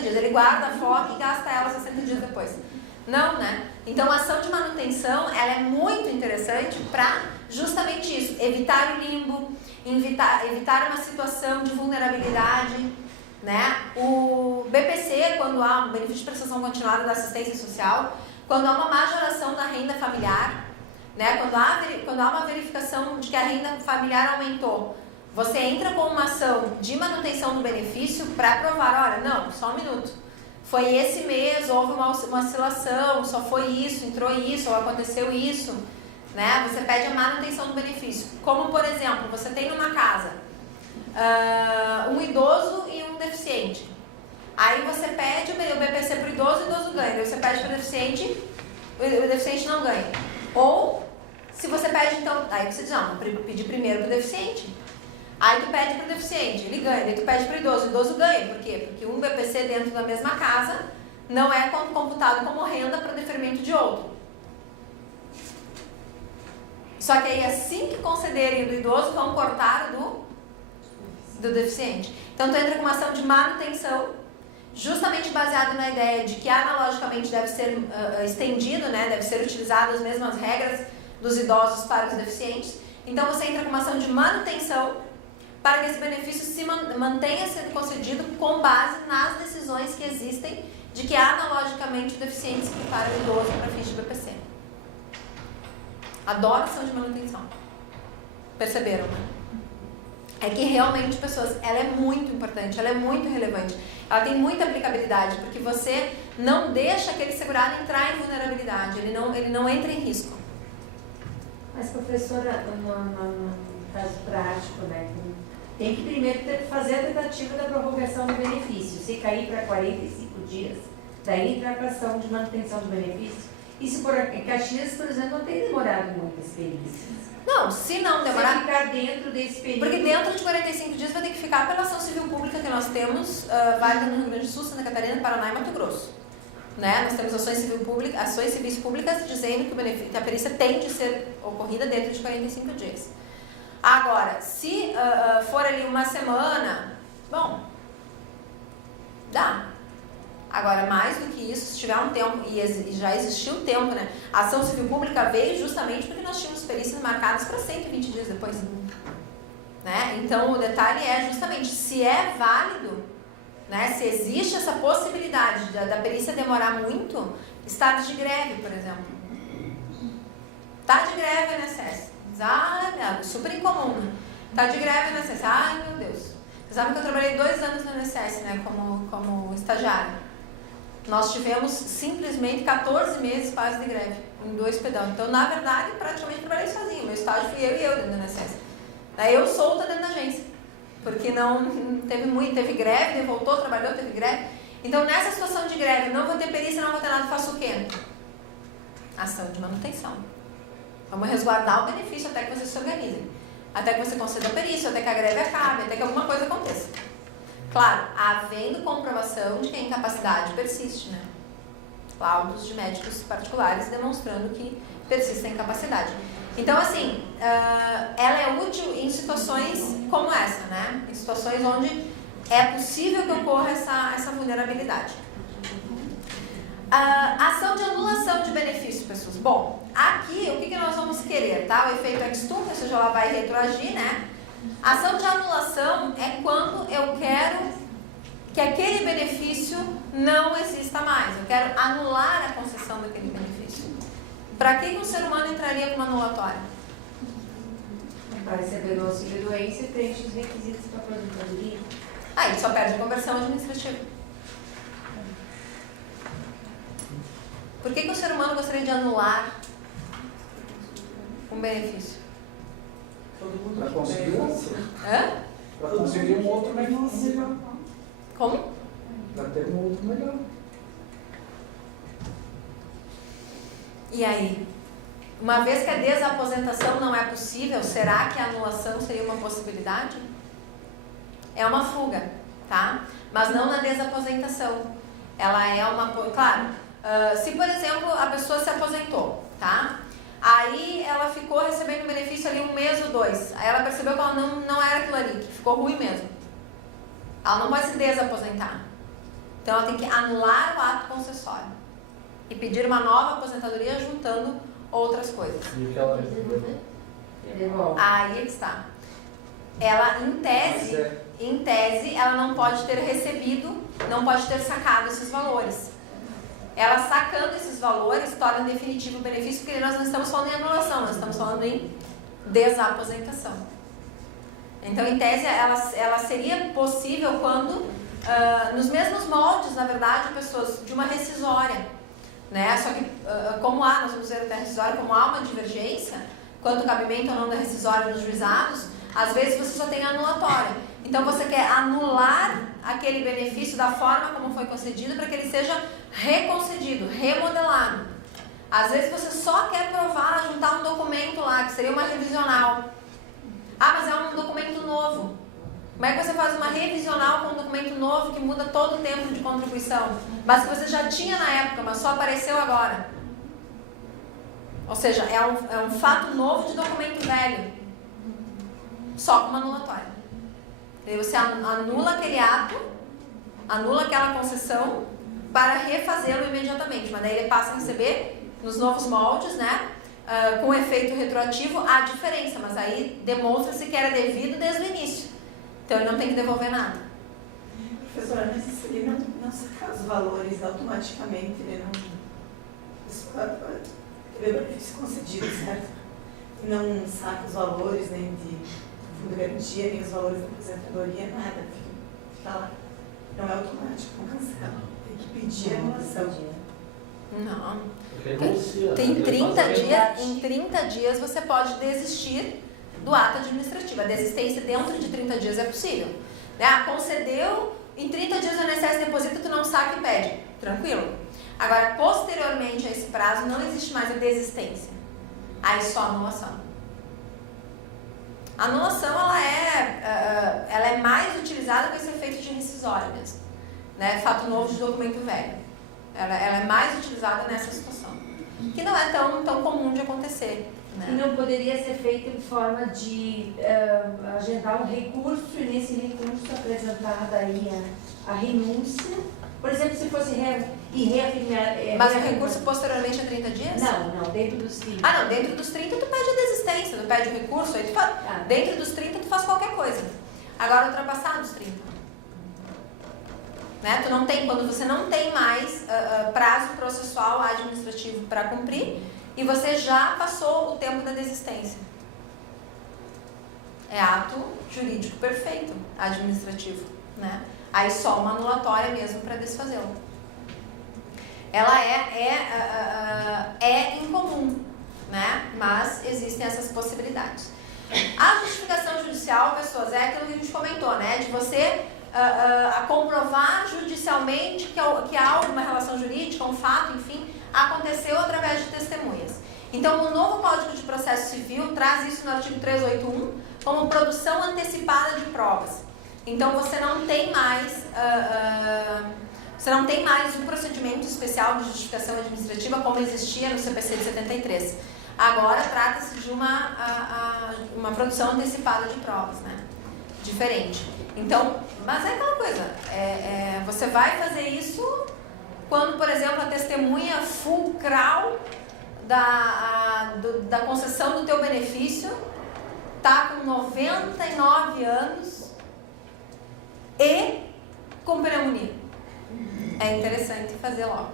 dias. Ele guarda a folga e gasta ela 60 dias depois. Não, né? Então a ação de manutenção, ela é muito interessante para justamente isso, evitar o limbo, evitar uma situação de vulnerabilidade, né? O BPC, quando há um benefício de prestação continuada da assistência social, quando há uma majoração da renda familiar, né? Quando há uma verificação de que a renda familiar aumentou, você entra com uma ação de manutenção do benefício para provar, olha, não, só um minuto. Foi esse mês, houve uma oscilação, só foi isso, entrou isso, ou aconteceu isso, né? Você pede a manutenção do benefício. Como, por exemplo, você tem numa casa um idoso e um deficiente. Aí você pede o BPC para o idoso ganha. Aí você pede para o deficiente não ganha. Ou, se você pede, então, aí você diz, não, pedir primeiro para o deficiente. Aí tu pede para o deficiente, ele ganha. Daí tu pede para o idoso ganha. Por quê? Porque um BPC dentro da mesma casa não é computado como renda para deferimento de outro. Só que aí, assim que concederem do idoso, vão cortar do deficiente. Então, tu entra com uma ação de manutenção, justamente baseado na ideia de que analogicamente deve ser estendido, né? Deve ser utilizado as mesmas regras dos idosos para os deficientes. Então, você entra com uma ação de manutenção para que esse benefício se mantenha sendo concedido com base nas decisões que existem de que analogicamente o deficiente se prepara o idoso para ficha de BPC. Adoro ação de manutenção. Perceberam, né? É que realmente, pessoas, ela é muito importante, ela é muito relevante. Ela tem muita aplicabilidade, porque você não deixa aquele segurado entrar em vulnerabilidade, ele não entra em risco. Mas, professora, no caso prático, né, tem que primeiro fazer a tentativa da prorrogação do benefício. Se cair para 45 dias, daí entrar com a ação de manutenção do benefício. E se por em Caxias, por exemplo, não tem demorado muito esse período. Não, se não demorar... Se ficar dentro desse período... Porque dentro de 45 dias vai ter que ficar pela ação civil pública que nós temos, válida no Rio Grande do Sul, Santa Catarina, Paraná e Mato Grosso. Né? Nós temos ações civis públicas dizendo que o benefício, que a perícia tem de ser ocorrida dentro de 45 dias. Agora, se for ali uma semana, bom, dá. Agora, mais do que isso, se tiver um tempo, e já existiu tempo, né? A ação civil pública veio justamente porque nós tínhamos perícias marcadas para 120 dias depois. Né? Então, o detalhe é justamente se é válido, né? Se existe essa possibilidade da perícia demorar muito, estado de greve, por exemplo. Tá de greve no INSS. Super incomum, né? Tá de greve no INSS. Ai, meu Deus. Vocês sabem que eu trabalhei 2 anos no INSS, né? Como estagiária. Nós tivemos simplesmente 14 meses quase de greve, em 2 pedão. Então, na verdade, praticamente trabalhei sozinha. Meu estágio fui eu e eu dentro do INSS. Daí eu solta dentro da agência. Porque não teve greve, voltou, trabalhou, teve greve. Então, nessa situação de greve, não vou ter perícia, não vou ter nada, faço o quê? Ação de manutenção. Vamos resguardar o benefício até que você se organize. Até que você conceda a perícia, até que a greve acabe, até que alguma coisa aconteça. Claro, havendo comprovação de que a incapacidade persiste, né? Laudos de médicos particulares demonstrando que persiste a incapacidade. Então, assim, ela é útil em situações como essa, né? Em situações onde é possível que ocorra essa vulnerabilidade. Ação de anulação de benefício, pessoas. Bom, aqui o que nós vamos querer, tá? O efeito ex-tunc, ou seja, ela vai retroagir, né? Ação de anulação é quando eu quero que aquele benefício não exista mais. Eu quero anular a concessão daquele benefício. Para que um ser humano entraria com uma anulatória? Para receber o auxílio doença e preenche os requisitos para a aposentadoria. Aí só perde a conversão administrativa. Por que o ser humano gostaria de anular um benefício? Para conseguir outro. Para conseguir um outro melhor. Como? Para ter um outro melhor. E aí? Uma vez que a desaposentação não é possível, será que a anulação seria uma possibilidade? É uma fuga, tá? Mas não na desaposentação. Ela é uma... Claro, se por exemplo a pessoa se aposentou, tá? Aí ela ficou recebendo benefício ali 1 mês ou 2. Aí ela percebeu que ela não era aquilo ali, que ficou ruim mesmo. Ela não pode se desaposentar. Então ela tem que anular o ato concessório e pedir uma nova aposentadoria juntando outras coisas. E o que ela Aí está. ela, em tese, ela não pode ter recebido, não pode ter sacado esses valores. Ela sacando esses valores torna definitivo o benefício, porque nós não estamos falando em anulação, nós estamos falando em desaposentação. Então, em tese, ela seria possível quando, nos mesmos moldes, na verdade, pessoas de uma rescisória, né? Só que, como nós vamos ver até a rescisória, como há uma divergência, quanto ao cabimento ou não da rescisória nos juizados, às vezes você só tem anulatória. Então, você quer anular aquele benefício da forma como foi concedido para que ele seja reconcedido, remodelado. Às vezes você só quer provar, juntar um documento lá, que seria uma revisional. Ah, mas é um documento novo. Como é que você faz uma revisional com um documento novo que muda todo o tempo de contribuição? Mas que você já tinha na época, mas só apareceu agora. Ou seja, é um fato novo de documento velho. Só com uma anulatória. Aí você anula aquele ato, anula aquela concessão para refazê-lo imediatamente. Mas daí ele passa a receber nos novos moldes, né? Com efeito retroativo, a diferença. Mas aí demonstra-se que era devido desde o início. Então ele não tem que devolver nada. Professora, mas se ele não sacar os valores automaticamente, ele não... Ele é benefício concedido, certo? E não saca os valores nem de fundo de garantia, nem os valores da aposentadoria, nada. Fica lá. Não é automático, não cancela. Tem que pedir a anulação. Não. Renuncia. Tem 30 dias, em 30 dias você pode desistir do ato administrativo. A desistência dentro de 30 dias é possível. Né? Concedeu, em 30 dias o INSS deposita, tu não saca e pede. Tranquilo. Agora, posteriormente a esse prazo, não existe mais a desistência. Aí só a anulação. A anulação, ela é mais utilizada com esse efeito de rescisória mesmo. Né? Fato novo de documento velho. Ela é mais utilizada nessa situação. Que não é tão comum de acontecer. Né? E não poderia ser feito em forma de agendar um recurso e nesse recurso apresentada aí a renúncia. Por exemplo, se fosse reafirmar... Mas o recurso posteriormente a 30 dias? Não, dentro dos 30. Ah, não, dentro dos 30 tu pede a desistência, tu pede o recurso, aí tu faz, dentro dos 30 tu faz qualquer coisa. Agora, ultrapassar dos 30. Né? Quando você não tem mais prazo processual administrativo para cumprir e você já passou o tempo da desistência. É ato jurídico perfeito, administrativo, né? Aí só uma anulatória mesmo para desfazê-lo. Ela é incomum, né? Mas existem essas possibilidades. A justificação judicial, pessoas, é aquilo que a gente comentou, né? De você comprovar judicialmente que há alguma relação jurídica, um fato, enfim, aconteceu através de testemunhas. Então, o novo Código de Processo Civil traz isso no artigo 381 como produção antecipada de provas. Então, você não tem mais um procedimento especial de justificação administrativa como existia no CPC de 73. Agora, trata-se de uma produção antecipada de provas, né? Diferente. Então, mas é aquela coisa, você vai fazer isso quando, por exemplo, a testemunha fulcral da concessão do teu benefício está com 99 anos e com pneumonia. É interessante fazer logo.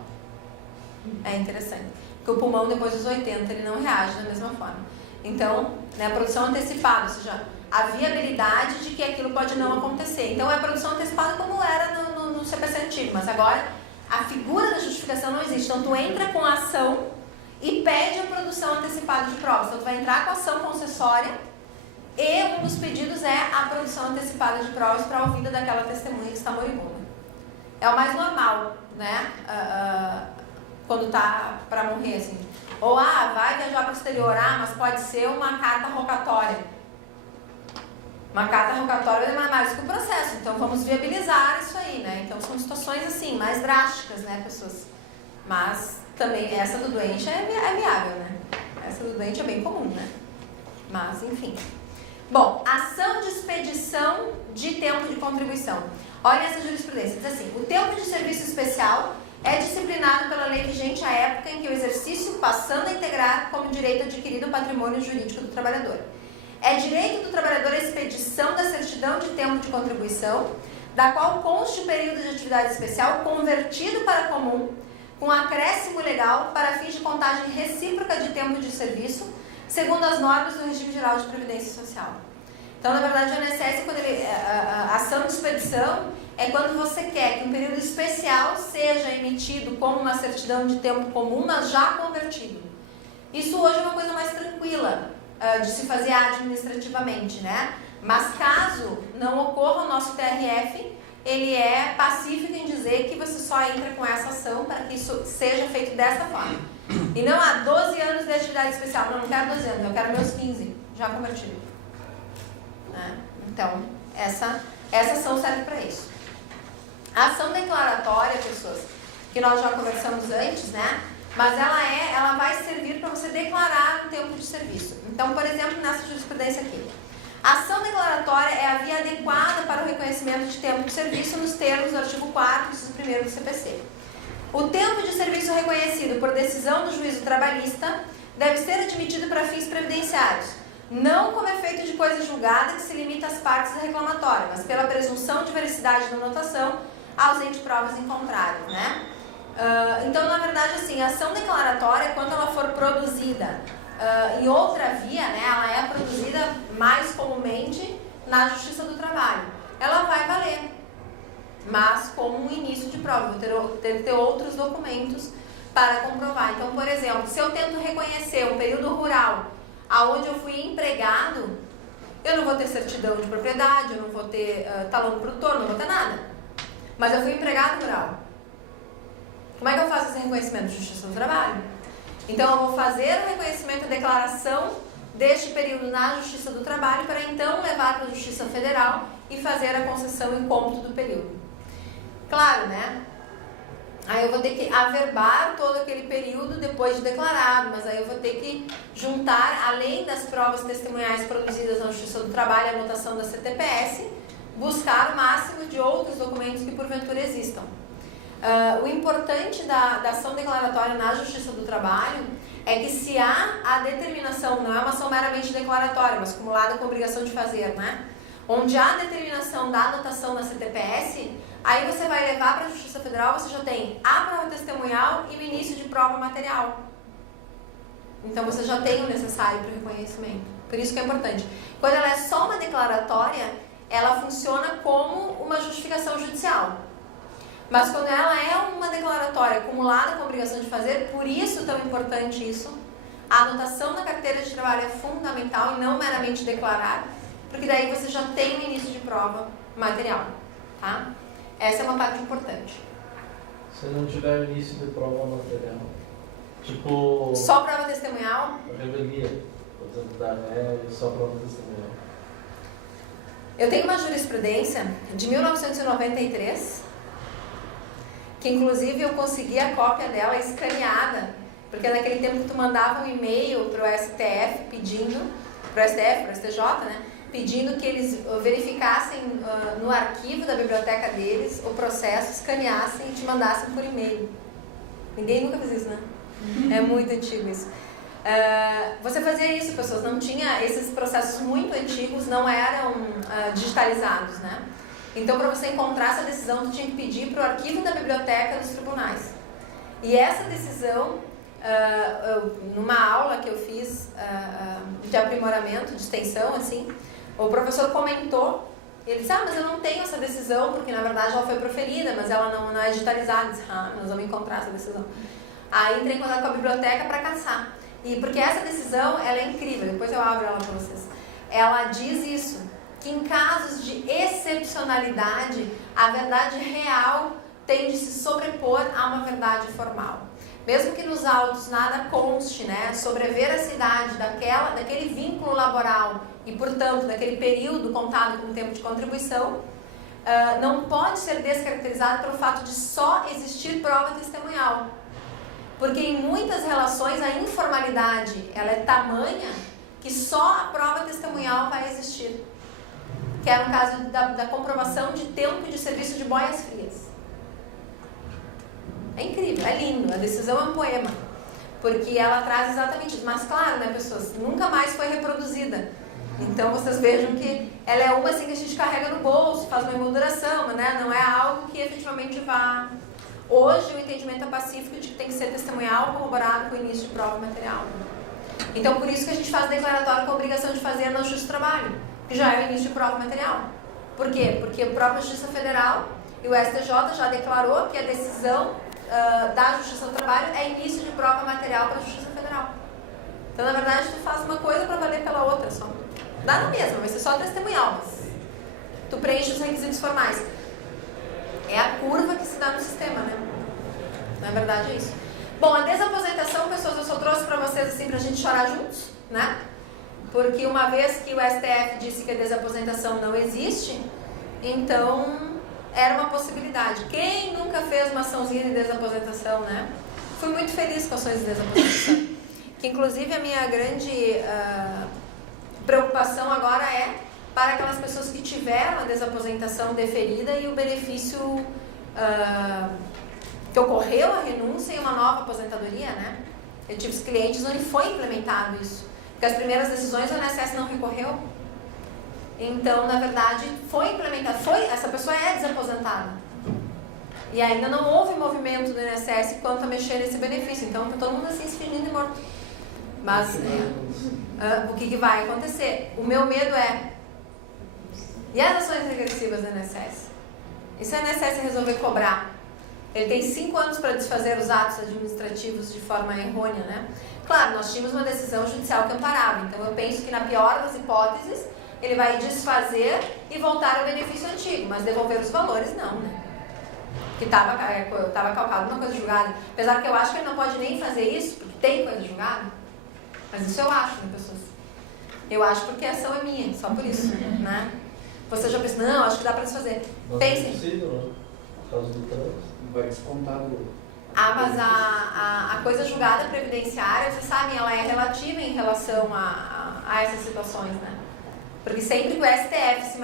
É interessante. Porque o pulmão, depois dos 80, ele não reage da mesma forma. Então, né, a produção antecipada, ou seja, a viabilidade de que aquilo pode não acontecer. Então, é a produção antecipada como era no CPC antigo, mas agora a figura da justificação não existe. Então, tu entra com a ação e pede a produção antecipada de provas. Então, tu vai entrar com a ação concessória e um dos pedidos é a produção antecipada de provas para a ouvida daquela testemunha que está moribunda. É o mais normal, né? Quando está para morrer, assim. Ou, vai viajar para o exterior, mas pode ser uma carta rogatória. Uma carta rogatória é mais que o processo, então vamos viabilizar isso aí, né? Então são situações assim, mais drásticas, né, pessoas? Mas também essa do doente é viável, né? Essa do doente é bem comum, né? Mas, enfim. Bom, ação de expedição de tempo de contribuição. Olha essa jurisprudência, diz assim: o tempo de serviço especial é disciplinado pela lei vigente à época em que o exercício passando a integrar como direito adquirido o patrimônio jurídico do trabalhador. É direito do trabalhador a expedição da certidão de tempo de contribuição, da qual conste o período de atividade especial convertido para comum, com acréscimo legal para fins de contagem recíproca de tempo de serviço, segundo as normas do Regime Geral de Previdência Social. Então, na verdade, o INSS, quando a ação de expedição é quando você quer que um período especial seja emitido como uma certidão de tempo comum, mas já convertido. Isso hoje é uma coisa mais tranquila de se fazer administrativamente, né? Mas caso não ocorra o nosso TRF, ele é pacífico em dizer que você só entra com essa ação para que isso seja feito dessa forma. E não há 12 anos de atividade especial, não quero 12 anos, eu quero meus 15, já convertido. Né? Então, essa ação serve para isso. A ação declaratória, pessoas, que nós já conversamos antes, né? Mas ela vai servir para você declarar um tempo de serviço. Então, por exemplo, nessa jurisprudência aqui. A ação declaratória é a via adequada para o reconhecimento de tempo de serviço nos termos do artigo 4º, inciso 1º do CPC. O tempo de serviço reconhecido por decisão do juízo trabalhista deve ser admitido para fins previdenciários, não como efeito de coisa julgada que se limita às partes da reclamatória, mas pela presunção de veracidade da notação, ausente provas em contrário, né? Então, na verdade, assim, a ação declaratória, quando ela for produzida em outra via, né, ela é produzida mais comumente na Justiça do Trabalho. Ela vai valer, mas como um início de prova, eu tenho que ter outros documentos para comprovar. Então, por exemplo, se eu tento reconhecer um período rural aonde eu fui empregado, eu não vou ter certidão de propriedade, eu não vou ter talão produtor, não vou ter nada. Mas eu fui empregado rural. Como é que eu faço esse reconhecimento? Justiça do Trabalho. Então, eu vou fazer o reconhecimento, a declaração deste período na Justiça do Trabalho para então levar para a Justiça Federal e fazer a concessão em cômputo do período. Claro, né? Aí eu vou ter que averbar todo aquele período depois de declarado, mas aí eu vou ter que juntar, além das provas testemunhais produzidas na Justiça do Trabalho, a anotação da CTPS, buscar o máximo de outros documentos que porventura existam. O importante da ação declaratória na Justiça do Trabalho é que se há a determinação, não é uma ação meramente declaratória, mas acumulada com a obrigação de fazer, né? Onde há a determinação da anotação na CTPS, aí você vai levar para a Justiça Federal, você já tem a prova testemunhal e o início de prova material. Então você já tem o necessário para o reconhecimento. Por isso que é importante. Quando ela é só uma declaratória, ela funciona como uma justificação judicial. Mas quando ela é uma declaratória acumulada com a obrigação de fazer, por isso tão importante isso, a anotação na carteira de trabalho é fundamental e não meramente declarar, porque daí você já tem o início de prova material, tá? Essa é uma parte importante. Se não tiver início de prova material, tipo... Só prova testemunhal? Revelia, por exemplo, da RE e só prova testemunhal. Eu tenho uma jurisprudência de 1993, que inclusive eu consegui a cópia dela escaneada, porque naquele tempo tu mandava um e-mail para o STF pedindo, para o STF, para o STJ, né, pedindo que eles verificassem no arquivo da biblioteca deles o processo, escaneassem e te mandassem por e-mail. Ninguém nunca fez isso, né? É muito antigo isso. Você fazia isso, pessoas, não tinha, esses processos muito antigos não eram digitalizados, né? Então, para você encontrar essa decisão, tu tinha que pedir para o arquivo da biblioteca dos tribunais. E essa decisão, numa aula que eu fiz de aprimoramento, de extensão, assim, o professor comentou, ele disse, mas eu não tenho essa decisão, porque na verdade ela foi proferida, mas ela não é digitalizada. Eu disse, nós vamos encontrar essa decisão. Aí entrei em contato com a biblioteca para caçar. E porque essa decisão, ela é incrível, depois eu abro ela para vocês. Ela diz isso, que em casos de excepcionalidade, a verdade real tem de se sobrepor a uma verdade formal. Mesmo que nos autos nada conste, né, sobre a veracidade daquele vínculo laboral e, portanto, daquele período contado como tempo de contribuição, não pode ser descaracterizado pelo fato de só existir prova testemunhal. Porque em muitas relações a informalidade ela é tamanha que só a prova testemunhal vai existir. Que era o caso da comprovação de tempo de serviço de boias frias. É incrível, é lindo, a decisão é um poema, porque ela traz exatamente isso. Mas claro, né, pessoas, nunca mais foi reproduzida. Então vocês vejam que ela é uma assim que a gente carrega no bolso, faz uma emolduração, né? Não é algo que efetivamente vá... Hoje o entendimento é pacífico de que tem que ser testemunhal corroborado com o início de prova material. Então por isso que a gente faz declaratório com a obrigação de fazer na Justiça do Trabalho, que já é o início de prova material. Por quê? Porque a própria Justiça Federal e o STJ já declarou que a decisão da Justiça do Trabalho é início de prova material para a Justiça Federal. Então, na verdade, tu faz uma coisa para valer pela outra só. Dá na mesma, vai ser só testemunhal, mas tu preenche os requisitos formais. É a curva que se dá no sistema, né? Na verdade é isso. Bom, a desaposentação, pessoas, eu só trouxe para vocês assim pra gente chorar juntos, né? Porque uma vez que o STF disse que a desaposentação não existe, então era uma possibilidade. Quem nunca fez uma açãozinha de desaposentação, né? Fui muito feliz com ações de desaposentação. Que inclusive a minha grande preocupação agora é para aquelas pessoas que tiveram a desaposentação deferida e o benefício que ocorreu a renúncia e uma nova aposentadoria, né? Eu tive clientes onde foi implementado isso. Porque as primeiras decisões o INSS não recorreu. Então, na verdade, foi implementado. Essa pessoa é desaposentada. E ainda não houve movimento do INSS quanto a mexer nesse benefício. Então, está todo mundo assim se fingindo e morto. Mas o que vai acontecer? O meu medo é... E as ações regressivas do INSS? E se o INSS resolver cobrar? Ele tem 5 anos para desfazer os atos administrativos de forma errônea, né? Claro, nós tínhamos uma decisão judicial que amparava. Então, eu penso que na pior das hipóteses, ele vai desfazer e voltar ao benefício antigo. Mas devolver os valores, não, né? Que estava calcado numa coisa julgada. Apesar que eu acho que ele não pode nem fazer isso, porque tem coisa julgada. Mas isso eu acho, né, pessoas? Eu acho porque a ação é minha, só por isso, né? Você já pensa, não, acho que dá para desfazer. Pensem. Não é possível, né? Por causa do trânsito. Vai descontar do... Mas a coisa julgada previdenciária, vocês sabem, ela é relativa em relação a essas situações, né? Porque sempre que o STF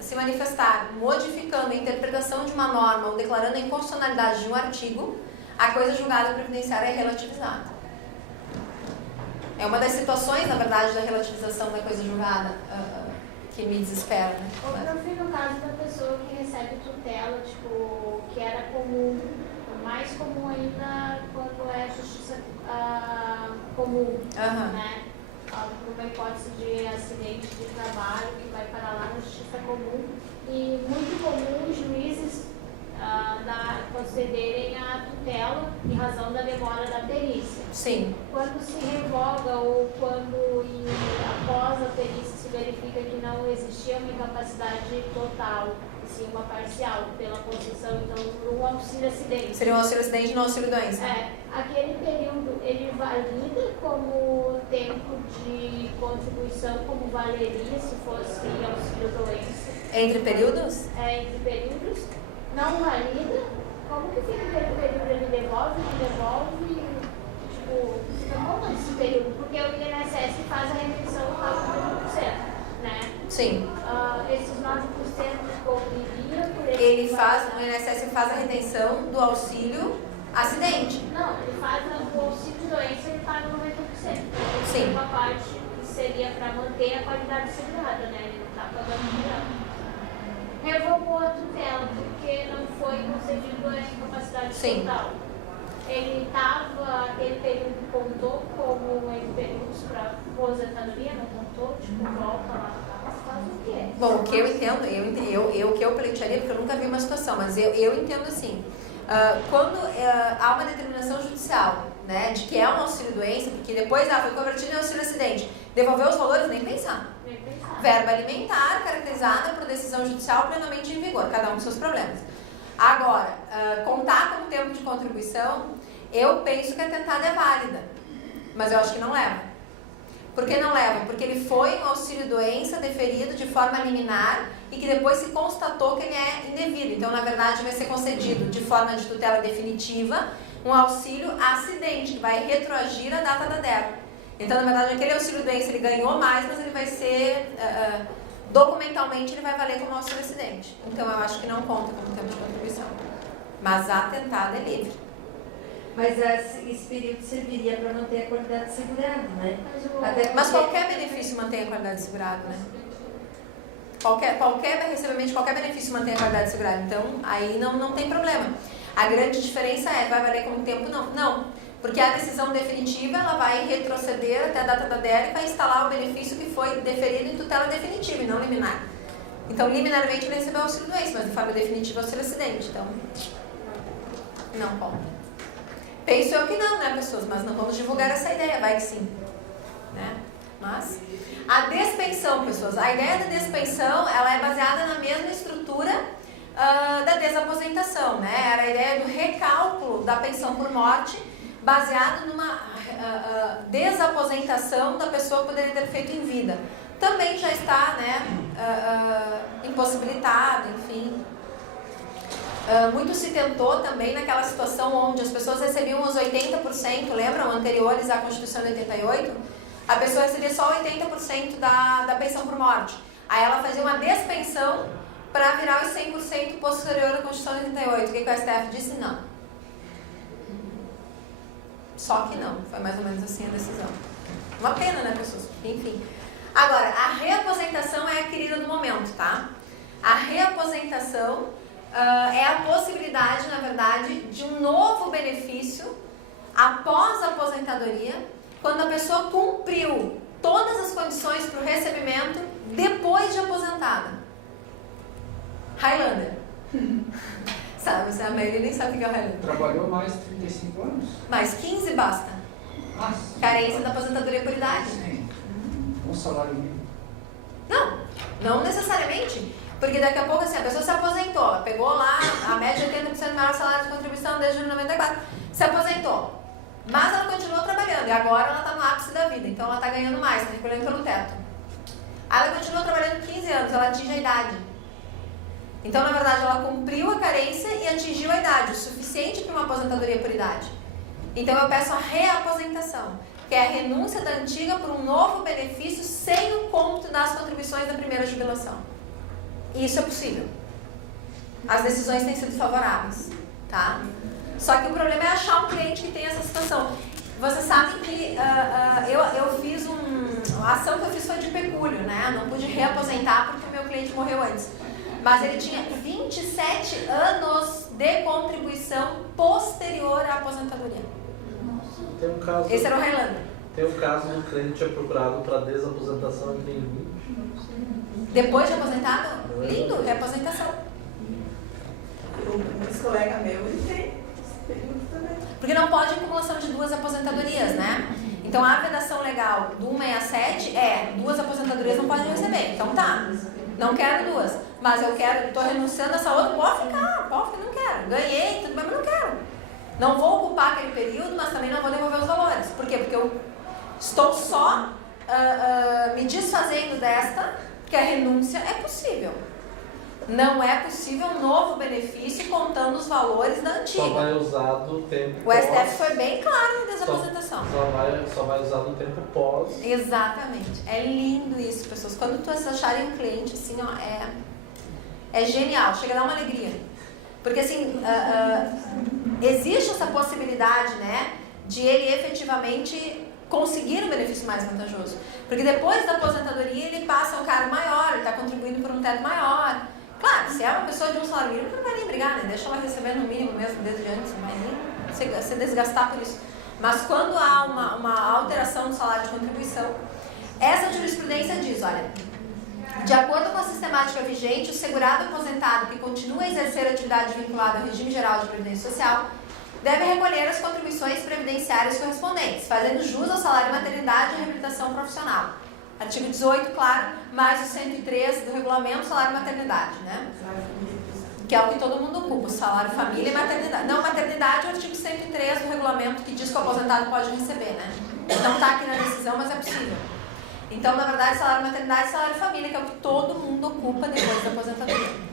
se manifestar modificando a interpretação de uma norma ou declarando a inconstitucionalidade de um artigo, a coisa julgada previdenciária é relativizada. É uma das situações, na verdade, da relativização da coisa julgada que me desespera, né? Ou prefiro no caso da pessoa que recebe tutela, tipo, que era comum, mais comum ainda quando é justiça comum, né? Por uma hipótese de acidente de trabalho que vai parar lá na justiça comum, e muito comum os juízes concederem a tutela em razão da demora da perícia. Sim. Quando se revoga ou quando após a perícia se verifica que não existia uma incapacidade total, sim, uma parcial, pela concessão, então, por um auxílio-acidente. Seria um auxílio-acidente e não auxílio-doença. Aquele período, ele valida como tempo de contribuição, como valeria se fosse auxílio-doença. Entre períodos? Entre períodos. Não valida, como que fica aquele período? Ele devolve, tipo, fica bom esse período, porque o INSS faz a retenção do 30%, né? Sim. Esses 9% cobriria por o INSS faz a retenção do auxílio acidente. Não, ele faz o auxílio doença, ele paga 90%. Sim. Uma parte que seria para manter a qualidade segurada, né? Ele não está pagando nada. Revogou a tutela porque não foi concedido a incapacidade total. Ele estava, aquele período contou como entre períodos para aposentadoria, não contou? Tipo, volta lá, faz o quê? Bom, o que eu entendo, o que eu pleitearia, porque eu nunca vi uma situação, mas eu entendo assim, quando há uma determinação judicial, né, de que é um auxílio-doença, porque depois foi convertido em auxílio-acidente, devolver os valores, nem pensar. Verba alimentar, caracterizada por decisão judicial plenamente em vigor, cada um com seus problemas. Agora, contar como tempo de contribuição, eu penso que a tentada é válida, mas eu acho que não leva. Por que não leva? Porque ele foi um auxílio-doença deferido de forma liminar e que depois se constatou que ele é indevido. Então, na verdade, vai ser concedido de forma de tutela definitiva um auxílio-acidente, que vai retroagir a data da DER. Então, na verdade, aquele auxílio-doença ele ganhou mais, mas ele vai ser, documentalmente, ele vai valer como auxílio-acidente. Então, eu acho que não conta como tempo de contribuição. Mas a tentada é livre. Mas esse período serviria para manter a qualidade segurada, né? Mas qualquer benefício mantém a qualidade segurada, né? Recebimento de qualquer benefício mantém a qualidade segurada. Então, aí não tem problema. A grande diferença é, vai valer como tempo? Não. Porque a decisão definitiva, ela vai retroceder até a data da DER e vai instalar o benefício que foi deferido em tutela definitiva e não liminar. Então, liminarmente ele recebeu auxílio doença, mas de forma definitiva auxílio acidente. Então, não conta. Penso eu que não, né, pessoas? Mas não vamos divulgar essa ideia, vai que sim. Né? Mas, a despensão, pessoas. A ideia da despensão, ela é baseada na mesma estrutura da desaposentação, né? Era a ideia do recálculo da pensão por morte, baseado numa desaposentação da pessoa que poderia ter feito em vida. Também já está, né, impossibilitado, enfim. Muito se tentou também naquela situação onde as pessoas recebiam os 80%, lembram, anteriores à Constituição de 88? A pessoa recebia só 80% da pensão por morte. Aí ela fazia uma despensão para virar os 100% posterior à Constituição de 88. O que o STF disse? Não. Só que não. Foi mais ou menos assim a decisão. Uma pena, né, pessoas? Enfim. Agora, a reaposentação é a querida do momento, tá? A reaposentação é a possibilidade, na verdade, de um novo benefício após a aposentadoria, quando a pessoa cumpriu todas as condições para o recebimento depois de aposentada. Highlander. Sabe, a maioria nem sabe o que é o Highlander. Trabalhou mais de 35 anos? Mais 15 basta. Nossa. Carência da aposentadoria por idade. Sim. Um salário mínimo. Não necessariamente. Porque daqui a pouco, assim, a pessoa se aposentou, ela pegou lá a média de 80% maior salário de contribuição desde 1994, se aposentou. Mas ela continuou trabalhando e agora ela está no ápice da vida, então ela está ganhando mais, está recolhendo pelo teto. Aí ela continuou trabalhando 15 anos, ela atinge a idade. Então, na verdade, ela cumpriu a carência e atingiu a idade, o suficiente para uma aposentadoria por idade. Então, eu peço a reaposentação, que é a renúncia da antiga por um novo benefício sem o cômputo das contribuições da primeira jubilação. Isso é possível. As decisões têm sido favoráveis, tá? Só que o problema é achar um cliente que tem essa situação. Vocês sabem que eu fiz a ação que eu fiz foi de pecúlio, né? Não pude reaposentar porque o meu cliente morreu antes. Mas ele tinha 27 anos de contribuição posterior à aposentadoria. Tem um caso, esse era o Highlander. Tem um caso do cliente que é procurado para desaposentação e tem 20. Depois de aposentado? Lindo, reaposentação. Um colega meu, ele tem esse período também. Porque não pode acumulação de duas aposentadorias, né? Então a vedação legal do 167 é 2 aposentadorias não podem receber. Então tá, não quero 2, mas eu quero, estou renunciando a essa outra, pode ficar, não quero. Ganhei, tudo bem, mas não quero. Não vou ocupar aquele período, mas também não vou devolver os valores. Por quê? Porque eu estou só me desfazendo desta, que a renúncia é possível. Não é possível um novo benefício contando os valores da antiga. Só vai usar do tempo pós. O STF foi bem claro na desaposentação. Só vai usar do tempo pós. Exatamente. É lindo isso, pessoas. Quando tu acharem um cliente, assim, ó, é genial. Chega a dar uma alegria. Porque, assim, existe essa possibilidade, né, de ele efetivamente conseguir um benefício mais vantajoso. Porque depois da aposentadoria, ele passa a um cargo maior, ele está contribuindo por um teto maior. Claro, se é uma pessoa de um salário mínimo, não vai nem brigar, né? Deixa ela receber no mínimo mesmo, desde antes, não vai nem se desgastar por isso. Mas quando há uma alteração do salário de contribuição, essa jurisprudência diz, olha, de acordo com a sistemática vigente, o segurado aposentado que continua a exercer atividade vinculada ao regime geral de previdência social deve recolher as contribuições previdenciárias correspondentes, fazendo jus ao salário de maternidade e reabilitação profissional. Artigo 18, claro, mais o 103 do regulamento salário e maternidade, né? Que é o que todo mundo ocupa, o salário, família e maternidade. Não, maternidade é o artigo 103 do regulamento que diz que o aposentado pode receber, né? Não está aqui na decisão, mas é possível. Então, na verdade, salário maternidade e salário família, que é o que todo mundo ocupa depois da aposentadoria.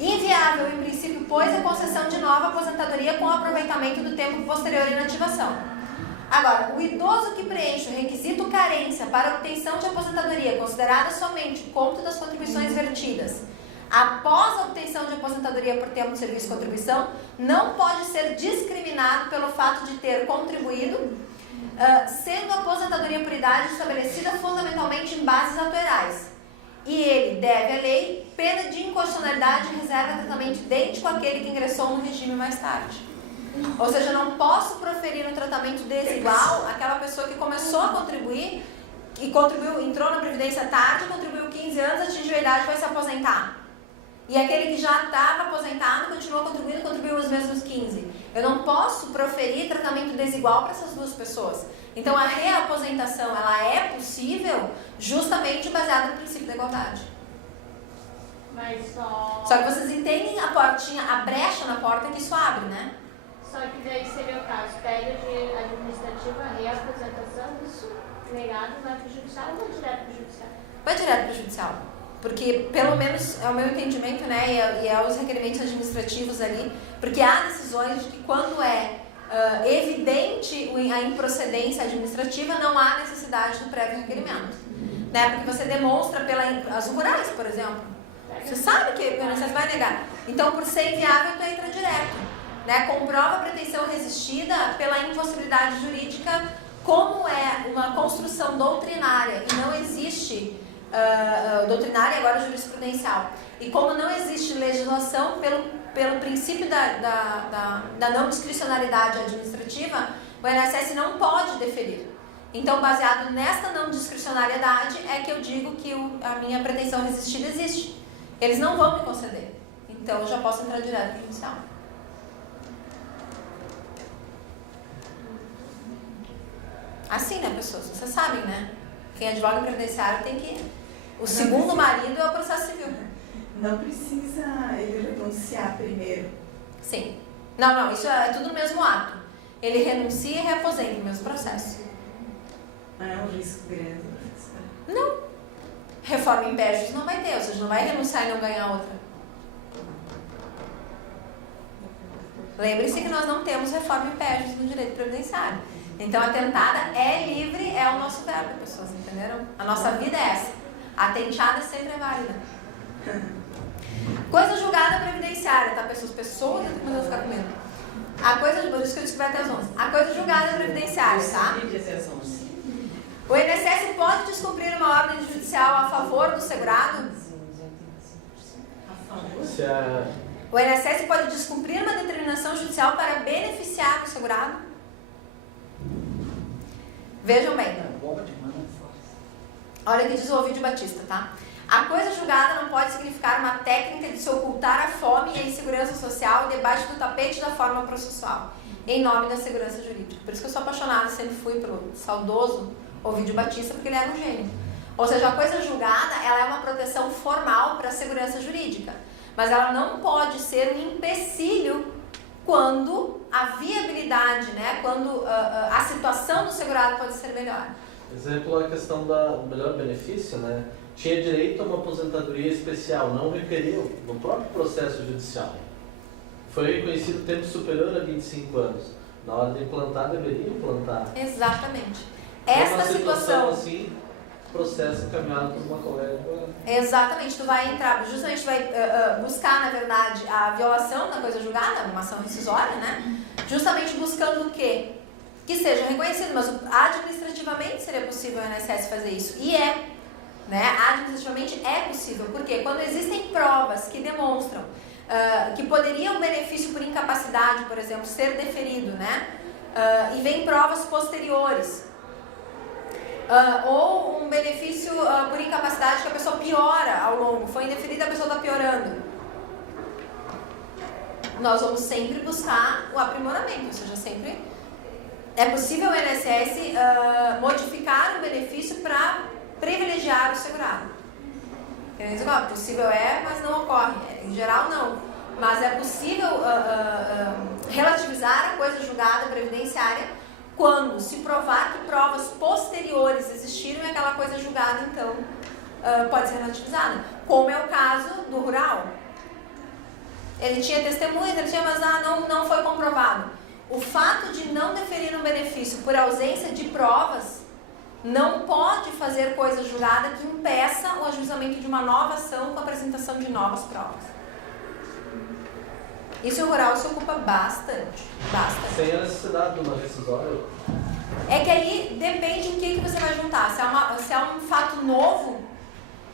Inviável, em princípio, pois, a concessão de nova aposentadoria com aproveitamento do tempo posterior à inativação. Agora, o idoso que preenche o requisito carência para obtenção de aposentadoria, considerada somente o cômputo das contribuições vertidas, após a obtenção de aposentadoria por tempo de serviço e contribuição, não pode ser discriminado pelo fato de ter contribuído, sendo a aposentadoria por idade estabelecida fundamentalmente em bases atuariais. E ele deve à lei pena de inconstitucionalidade e reserva tratamento idêntico àquele que ingressou no regime mais tarde. Ou seja, eu não posso proferir um tratamento desigual àquela pessoa que começou a contribuir e contribuiu, entrou na Previdência tarde, contribuiu 15 anos, atingiu a idade e vai se aposentar. E aquele que já estava aposentado continuou contribuindo, contribuiu os mesmos 15. Eu não posso proferir tratamento desigual para essas duas pessoas. Então a reaposentação, ela é possível justamente baseada no princípio da igualdade. Mas só... Só que vocês entendem a portinha, a brecha na porta que isso abre, né? Só que daí seria o caso, pega de administrativa, reaposentação, isso negado, vai para o judicial ou vai direto para o judicial? Vai direto para o judicial. Porque, pelo menos, é o meu entendimento, né, e é os requerimentos administrativos ali, porque há decisões de que quando é evidente a improcedência administrativa, não há necessidade do prévio requerimento. Né? Porque você demonstra as rurais, por exemplo. Você sabe que o INSS vai negar. Então, por ser inviável, tu entra direto. Né? Comprova a pretensão resistida pela impossibilidade jurídica, como é uma construção doutrinária e não existe doutrinária e agora jurisprudencial. E como não existe legislação pelo princípio da não discricionariedade administrativa, o INSS não pode deferir. Então, baseado nesta não discricionariedade, é que eu digo que a minha pretensão resistida existe. Eles não vão me conceder. Então, eu já posso entrar direto no judicial. Assim, né, pessoas? Vocês sabem, né? Quem advoga em previdenciário tem que... O segundo marido é o processo civil. Não precisa ele renunciar primeiro. Sim. Não, isso é tudo no mesmo ato. Ele renuncia e reaposenta no mesmo processo. Não é um risco grande. Não. Reforma em pé não vai ter, ou seja, não vai renunciar e não ganhar outra. Lembre-se que nós não temos reforma em pé no direito previdenciário. Então, a tentada é livre, é o nosso verbo, pessoas, entenderam? A nossa vida é essa. A tentada sempre é válida. Coisa julgada previdenciária, tá, pessoas? Pessoas, eu tô começando a ficar com medo. A coisa, por isso que eu disse que vai até as 11. A coisa julgada previdenciária, tá? O INSS pode descumprir uma ordem judicial a favor do segurado? O INSS pode descumprir uma determinação judicial para beneficiar o segurado? Vejam bem. Olha o que diz o Ovidio Batista, tá? A coisa julgada não pode significar uma técnica de se ocultar a fome e a insegurança social debaixo do tapete da forma processual, em nome da segurança jurídica. Por isso que eu sou apaixonada, sempre fui pelo saudoso Ovidio Batista, porque ele era um gênio. Ou seja, a coisa julgada, ela é uma proteção formal para a segurança jurídica, mas ela não pode ser um empecilho quando a viabilidade, né, quando a situação do segurado pode ser melhor. Exemplo, a questão do melhor benefício, né? Tinha direito a uma aposentadoria especial, não requeriu no próprio processo judicial. Foi reconhecido tempo superior a 25 anos. Na hora de implantar, deveria implantar. Exatamente. Esta situação assim, processo encaminhado por uma colega. Exatamente, tu vai entrar, justamente vai buscar, na verdade, a violação da coisa julgada, uma ação rescisória, né? Justamente buscando o quê? Que seja reconhecido, mas administrativamente seria possível o INSS fazer isso. E é, né? Administrativamente é possível. Porque quando existem provas que demonstram que poderia um benefício por incapacidade, por exemplo, ser deferido, né? E vem provas posteriores. Ou um benefício por incapacidade que a pessoa piora ao longo. Foi indeferida, a pessoa está piorando. Nós vamos sempre buscar o aprimoramento, ou seja, sempre... É possível o INSS modificar o benefício para privilegiar o segurado. Quer dizer, possível é, mas não ocorre. Em geral, não. Mas é possível relativizar a coisa julgada previdenciária quando se provar que provas posteriores existiram e aquela coisa julgada, então, pode ser relativizada. Como é o caso do rural. Ele tinha testemunhas, mas não foi comprovado. O fato de não deferir um benefício por ausência de provas não pode fazer coisa julgada que impeça o ajuizamento de uma nova ação com a apresentação de novas provas. Isso o rural se ocupa bastante. Sem a necessidade de uma rescisória. É que aí depende em que você vai juntar. Se é um fato novo,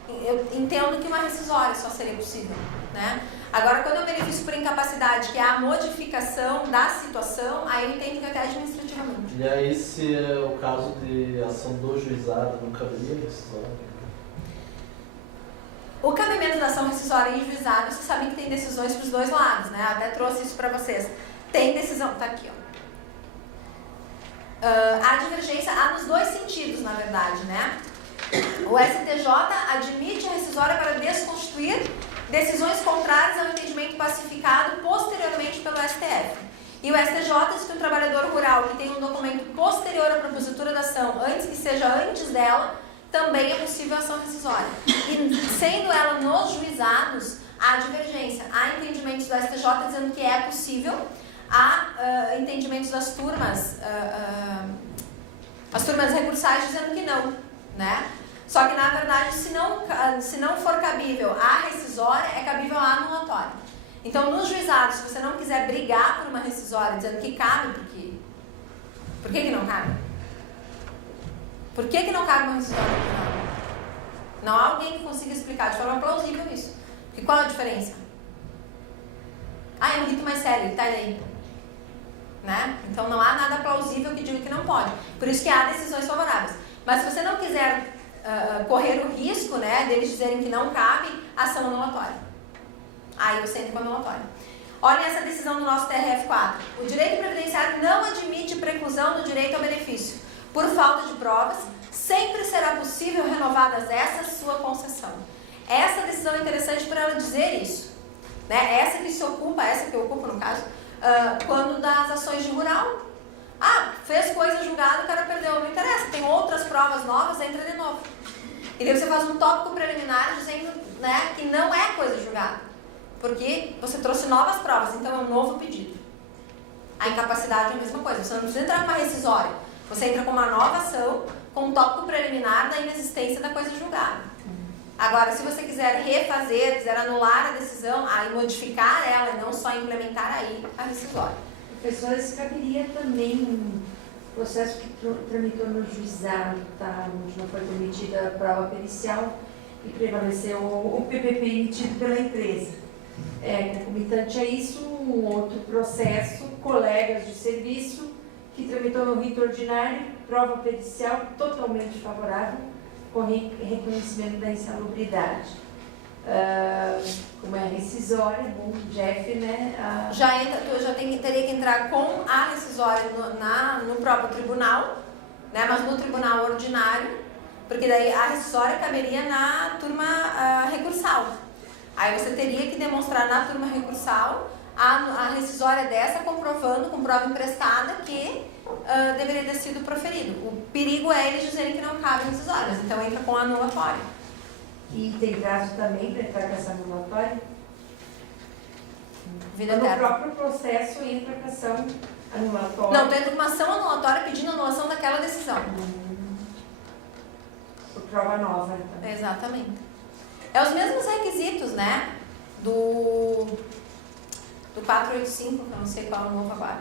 eu entendo que uma rescisória só seria possível, né? Agora, quando é um benefício por incapacidade, que é a modificação da situação, aí eu entendo que até administrativamente. E aí, se é o caso de ação do juizado, não caberia rescisória? O cabimento da ação rescisória e juizado, vocês sabem que tem decisões para os dois lados, né? Até trouxe isso para vocês. Tem decisão, tá aqui, ó. A divergência há nos dois sentidos, na verdade, né? O STJ admite a rescisória para desconstituir decisões contrárias ao entendimento pacificado posteriormente pelo STF. E o STJ diz que um trabalhador rural que tem um documento posterior à propositura da ação, antes que seja antes dela, também é possível a ação rescisória. E sendo ela nos juizados, há divergência. Há entendimentos do STJ dizendo que é possível, há entendimentos das turmas, as turmas recursais dizendo que não, né? Só que, na verdade, se não for cabível a rescisória, é cabível a anulatória. Então, nos juizados, se você não quiser brigar por uma rescisória dizendo que cabe, por que não cabe? Por que não cabe uma rescisória? Não há alguém que consiga explicar de forma plausível isso. Porque qual é a diferença? É um rito mais sério, tá aí. Né? Então, não há nada plausível que diga que não pode. Por isso que há decisões favoráveis. Mas se você não quiser correr o risco, né, deles dizerem que não cabe, ação anulatória. Aí você entra com anulatória. Olhem essa decisão do nosso TRF4. O direito previdenciário não admite preclusão do direito ao benefício. Por falta de provas, sempre será possível renovadas essa sua concessão. Essa decisão é interessante para ela dizer isso. Né? Essa que eu ocupo no caso, quando das ações de rural. Fez coisa julgada, o cara perdeu, não interessa, tem outras provas novas, entra de novo. E daí você faz um tópico preliminar dizendo, né, que não é coisa julgada, porque você trouxe novas provas, então é um novo pedido. A incapacidade é a mesma coisa, você não precisa entrar com uma rescisória, você entra com uma nova ação, com um tópico preliminar da inexistência da coisa julgada. Agora, se você quiser refazer, quiser anular a decisão, aí modificar ela e não só implementar aí a rescisória. Professora, se caberia também um processo que tramitou no juizado, tá? Onde não foi permitida a prova pericial e prevaleceu o PPP emitido pela empresa. Concomitante a isso, um outro processo, colegas de serviço, que tramitou no rito ordinário, prova pericial totalmente favorável, com reconhecimento da insalubridade. Como é rescisória, bom, Jeff, né? Teria que entrar com a rescisória no próprio tribunal, né? Mas no tribunal ordinário, porque daí a rescisória caberia na turma recursal. Aí você teria que demonstrar na turma recursal a rescisória dessa, comprovando com prova emprestada que deveria ter sido proferido. O perigo é eles dizerem que não cabem rescisórias, então entra com a anulatória. E tem prazo também para entrar com essa anulatória? No próprio processo entra com ação anulatória. Não, entra com uma ação anulatória pedindo anulação daquela decisão. Por prova nova, então. Exatamente. É os mesmos requisitos, né? Do 485, que eu não sei qual é o novo agora.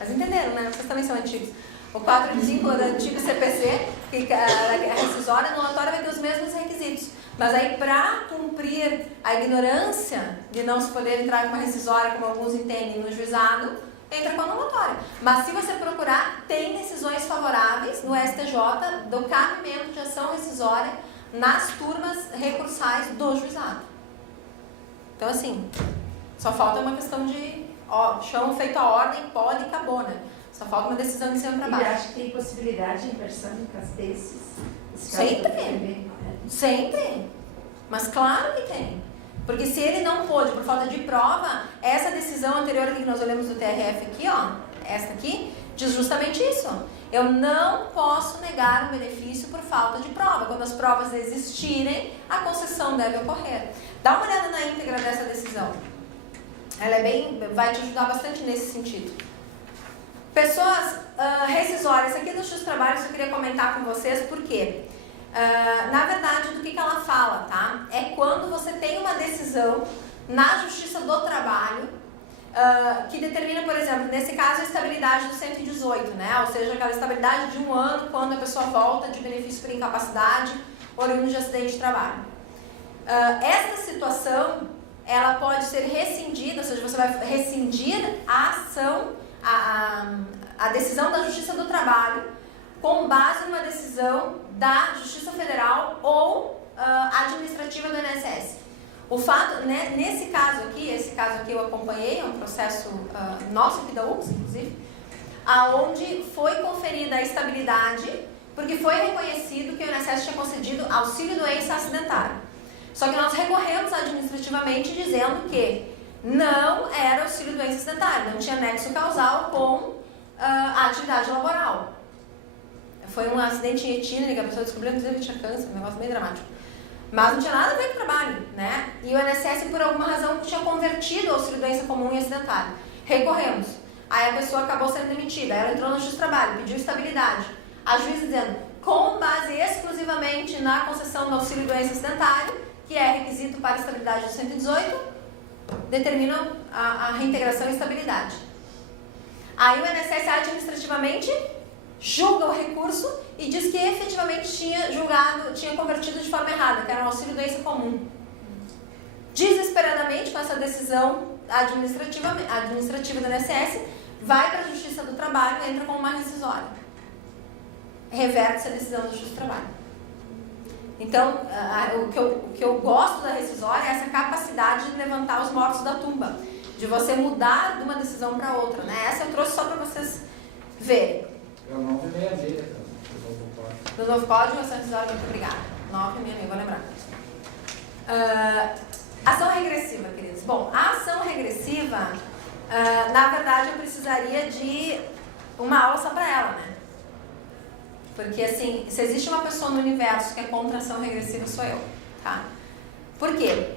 Mas entenderam, né? Vocês também são antigos. O 485 do antigo CPC, que a rescisória anulatória vai ter os mesmos requisitos. Mas aí, para cumprir a ignorância de não se poder entrar com uma rescisória, como alguns entendem, no juizado, entra com a anulatória. Mas se você procurar, tem decisões favoráveis no STJ do cabimento de ação rescisória nas turmas recursais do juizado. Então, assim, só falta uma questão de chão feito a ordem, pode e acabou, né? Só falta uma decisão de cima para baixo. E acha que tem possibilidade de inversão em caso desses? Sempre. Mas claro que tem. Porque se ele não pôde, por falta de prova, essa decisão anterior aqui que nós olhamos do TRF aqui, esta aqui, diz justamente isso. Eu não posso negar um benefício por falta de prova. Quando as provas existirem, a concessão deve ocorrer. Dá uma olhada na íntegra dessa decisão. Ela vai te ajudar bastante nesse sentido. Pessoas rescisórias, aqui do Justiça do Trabalho eu queria comentar com vocês porque, na verdade, do que ela fala, tá? É quando você tem uma decisão na Justiça do Trabalho que determina, por exemplo, nesse caso, a estabilidade do 118, né? Ou seja, aquela estabilidade de 1 ano quando a pessoa volta de benefício por incapacidade oriundo de acidente de trabalho. Esta situação, ela pode ser rescindida, ou seja, você vai rescindir a ação, a decisão da Justiça do Trabalho com base numa decisão da Justiça Federal ou administrativa do INSS. O fato, né, nesse caso aqui, esse caso aqui eu acompanhei, é um processo nosso aqui da UX, inclusive, aonde foi conferida a estabilidade, porque foi reconhecido que o INSS tinha concedido auxílio doença acidentário. Só que nós recorremos administrativamente dizendo que não era auxílio doença acidentário, não tinha nexo causal com a atividade laboral. Foi um acidente em Etina, que a pessoa descobriu que tinha câncer, um negócio bem dramático. Mas não tinha nada a ver com o trabalho, né? E o INSS, por alguma razão, tinha convertido o auxílio doença comum em acidentário. Recorremos. Aí a pessoa acabou sendo demitida. Aí ela entrou no Justiça do Trabalho, pediu estabilidade. A juíza dizendo, com base exclusivamente na concessão do auxílio doença acidentário, que é requisito para a estabilidade do 118, determinam a reintegração e estabilidade. Aí o INSS administrativamente julga o recurso e diz que efetivamente tinha convertido de forma errada, que era um auxílio doença comum. Desesperadamente, com essa decisão administrativa do INSS, vai para a Justiça do Trabalho e entra com uma rescisória. Reverte-se a decisão da Justiça do Trabalho. Então, o que eu gosto da rescisória é essa capacidade de levantar os mortos da tumba, de você mudar de uma decisão para outra, né? Essa eu trouxe só para vocês verem. É o 966, do novo código. Do novo código, ação rescisória, muito obrigada. 966, vou lembrar. Ação regressiva, queridos. Bom, a ação regressiva, na verdade, eu precisaria de uma aula só para ela, né? Porque, assim, se existe uma pessoa no universo que é contra a ação regressiva, sou eu, tá? Por quê?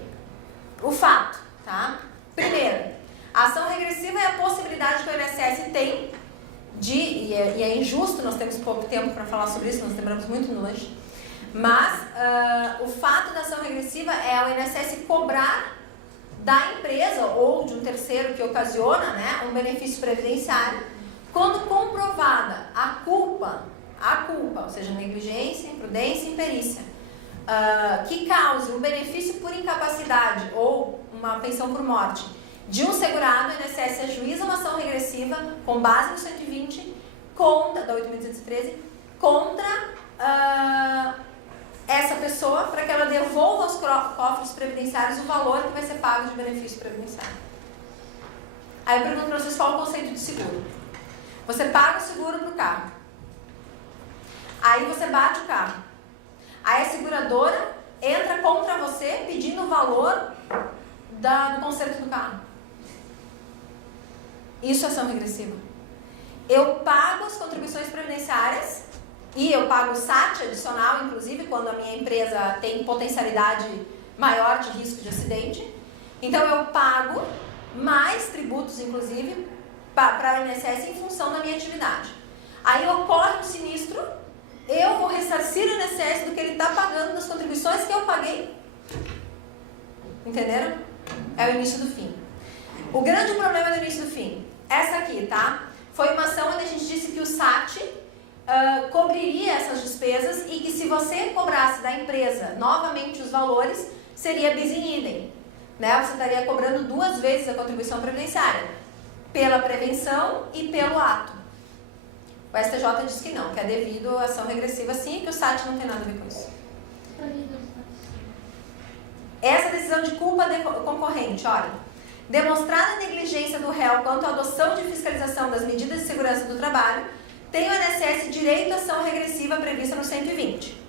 O fato, tá? Primeiro, a ação regressiva é a possibilidade que o INSS tem e é injusto, nós temos pouco tempo para falar sobre isso, nós demoramos muito no lanche, mas o fato da ação regressiva é o INSS cobrar da empresa ou de um terceiro que ocasiona, né, um benefício previdenciário, quando comprovada a culpa, ou seja, negligência, imprudência e imperícia, que cause um benefício por incapacidade ou uma pensão por morte de um segurado, o INSS ajuiza uma ação regressiva com base no 120 da 8.213 contra essa pessoa para que ela devolva aos cofres previdenciários o valor que vai ser pago de benefício previdenciário. Aí eu pergunto para vocês qual é o conceito de seguro. Você paga o seguro para o carro. Aí você bate o carro. Aí a seguradora entra contra você pedindo o valor do conserto do carro. Isso é ação regressiva. Eu pago as contribuições previdenciárias e eu pago o SAT adicional, inclusive, quando a minha empresa tem potencialidade maior de risco de acidente. Então eu pago mais tributos, inclusive, para o INSS em função da minha atividade. Aí ocorre um sinistro, eu vou ressarcir o INSS do que ele está pagando das contribuições que eu paguei. Entenderam? É o início do fim. O grande problema do início do fim, essa aqui, tá? Foi uma ação onde a gente disse que o SAT cobriria essas despesas e que se você cobrasse da empresa novamente os valores, seria bis in idem, né? Você estaria cobrando 2 vezes a contribuição previdenciária, pela prevenção e pelo ato. O STJ diz que não, que é devido à ação regressiva sim, que o SAT não tem nada a ver com isso. Essa decisão de culpa concorrente, olha. Demonstrada a negligência do réu quanto à adoção de fiscalização das medidas de segurança do trabalho, tem o INSS direito à ação regressiva prevista no 120.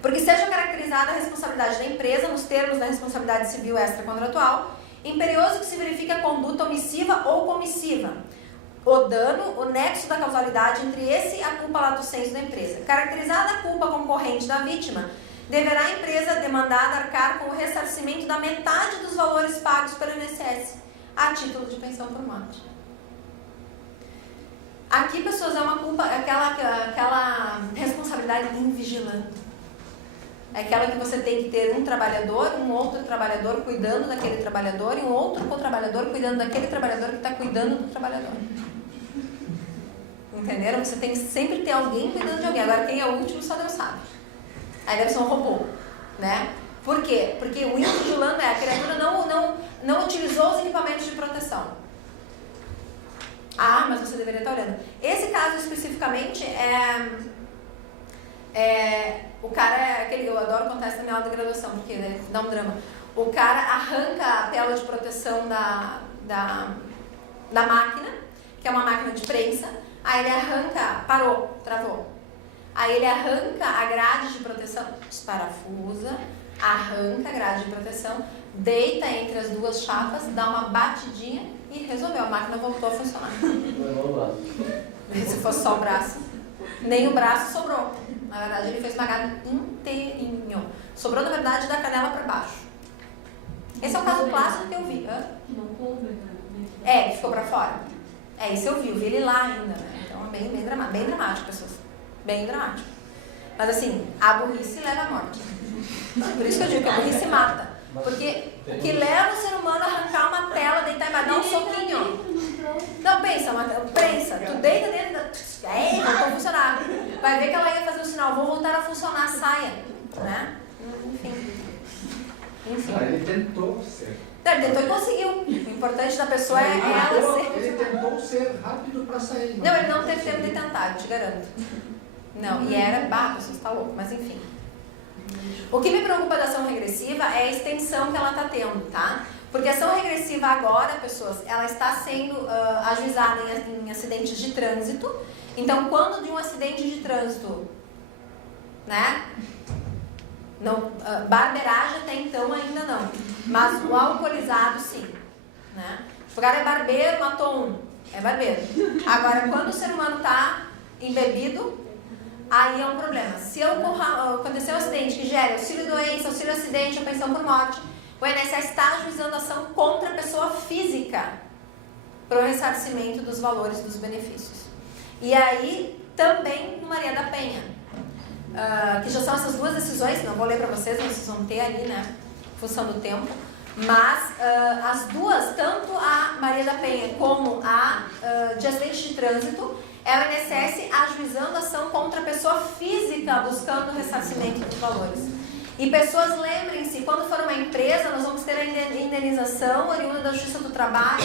Porque seja caracterizada a responsabilidade da empresa nos termos da responsabilidade civil extracontratual, imperioso que se verifique a conduta omissiva ou comissiva, o dano, o nexo da causalidade entre esse e a culpa lato sensu da empresa. Caracterizada a culpa concorrente da vítima, deverá a empresa demandada arcar com o ressarcimento da metade dos valores pagos pelo INSS a título de pensão por morte. Aqui, pessoas, é uma culpa, aquela responsabilidade invigilante. É aquela que você tem que ter um trabalhador, um outro trabalhador cuidando daquele trabalhador e um outro co-trabalhador cuidando daquele trabalhador que está cuidando do trabalhador. Entenderam? Você tem que sempre ter alguém cuidando de alguém. Agora, quem é o último, só Deus sabe. Aí deve ser um robô, né? Por quê? Porque o invigilando é a criatura não utilizou os equipamentos de proteção. Ah, mas você deveria estar olhando. Esse caso especificamente o cara é aquele, eu adoro contar essa minha aula de graduação, porque né, dá um drama. O cara arranca a tela de proteção da máquina, que é uma máquina de prensa, aí ele arranca, parou, travou. Aí ele arranca a grade de proteção, desparafusa, arranca a grade de proteção, deita entre as duas chapas, dá uma batidinha e resolveu. A máquina voltou a funcionar. E se fosse só o braço, nem o braço sobrou. Na verdade, ele foi esmagado inteirinho. Sobrou, na verdade, da canela para baixo. Esse é um caso clássico que eu vi. Hã? Que ficou para fora. Isso eu vi ele lá ainda, né? Então é bem dramático, pessoas. Bem dramático. Mas assim, a burrice leva à morte. Por isso que eu digo que a burrice mata. Porque o que leva o ser humano a arrancar uma tela, deitar e dar um soquinho. Não, pensa, tu deita dentro da... voltou a funcionar. Vai ver que ela ia fazer o sinal, vou voltar a funcionar, saia. Né? Enfim. Ele tentou ser. Ele tentou e conseguiu. O importante da pessoa é ela ser. Ele tentou ser rápido para sair. Não, ele não teve tempo de tentar, eu te garanto. Não, e era, você está louco, mas enfim. O que me preocupa da ação regressiva é a extensão que ela está tendo, tá? Porque a ação regressiva agora, pessoas, ela está sendo ajuizada em acidentes de trânsito. Então, quando de um acidente de trânsito, né? Não, barbeiragem até então ainda não. Mas o alcoolizado, sim. Né? O cara é barbeiro, matou um. É barbeiro. Agora, quando o ser humano está embebido, aí é um problema. Se acontecer um acidente que gere auxílio-doença, auxílio-acidente ou pensão por morte, o INSS está ajuizando ação contra a pessoa física para o ressarcimento dos valores dos benefícios. E aí, também no Maria da Penha, que já são essas duas decisões, não vou ler para vocês, mas vocês vão ter ali, né, em função do tempo, mas as duas, tanto a Maria da Penha como a de acidente de trânsito, é o INSS ajuizando ação contra a pessoa física buscando o ressarcimento dos valores. E pessoas, lembrem-se, quando for uma empresa, nós vamos ter a indenização oriunda da Justiça do Trabalho.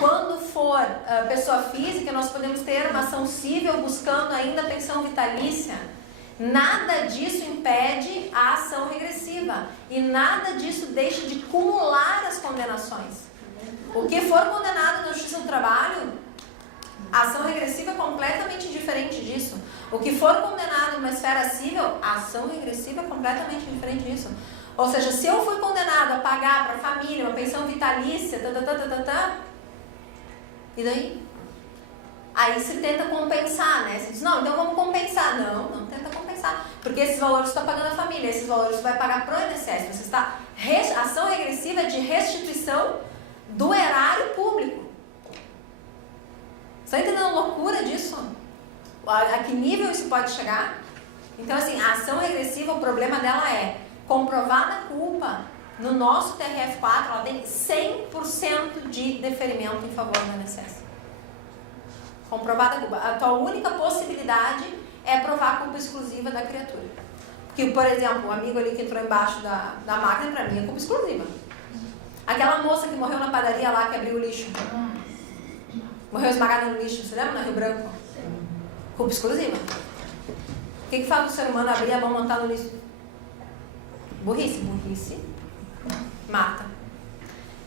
Quando for pessoa física, nós podemos ter uma ação civil buscando ainda a pensão vitalícia. Nada disso impede a ação regressiva. E nada disso deixa de cumular as condenações. O que for condenado na Justiça do Trabalho, a ação regressiva é completamente diferente disso. O que for condenado numa esfera civil, a ação regressiva é completamente diferente disso. Ou seja, se eu fui condenado a pagar para a família uma pensão vitalícia, e daí? Aí se tenta compensar, né? Você diz, não, então vamos compensar. Não tenta compensar. Porque esses valores você está pagando a família, esses valores você vai pagar para o INSS. Você está... A ação regressiva é de restituição do erário público. Você está entendendo a loucura disso? A que nível isso pode chegar? Então, assim, a ação regressiva, o problema dela é comprovada a culpa. No nosso TRF4, ela tem 100% de deferimento em favor do INSS. Comprovada a culpa. A tua única possibilidade é provar a culpa exclusiva da criatura. Que, por exemplo, o amigo ali que entrou embaixo da máquina, para mim, é culpa exclusiva. Aquela moça que morreu na padaria lá, que abriu o lixo. Morreu esmagada no lixo, você lembra? Na Rio Branco? Culpa exclusiva. O que faz o ser humano abrir a mão e montar no lixo? Burrice. Burrice mata.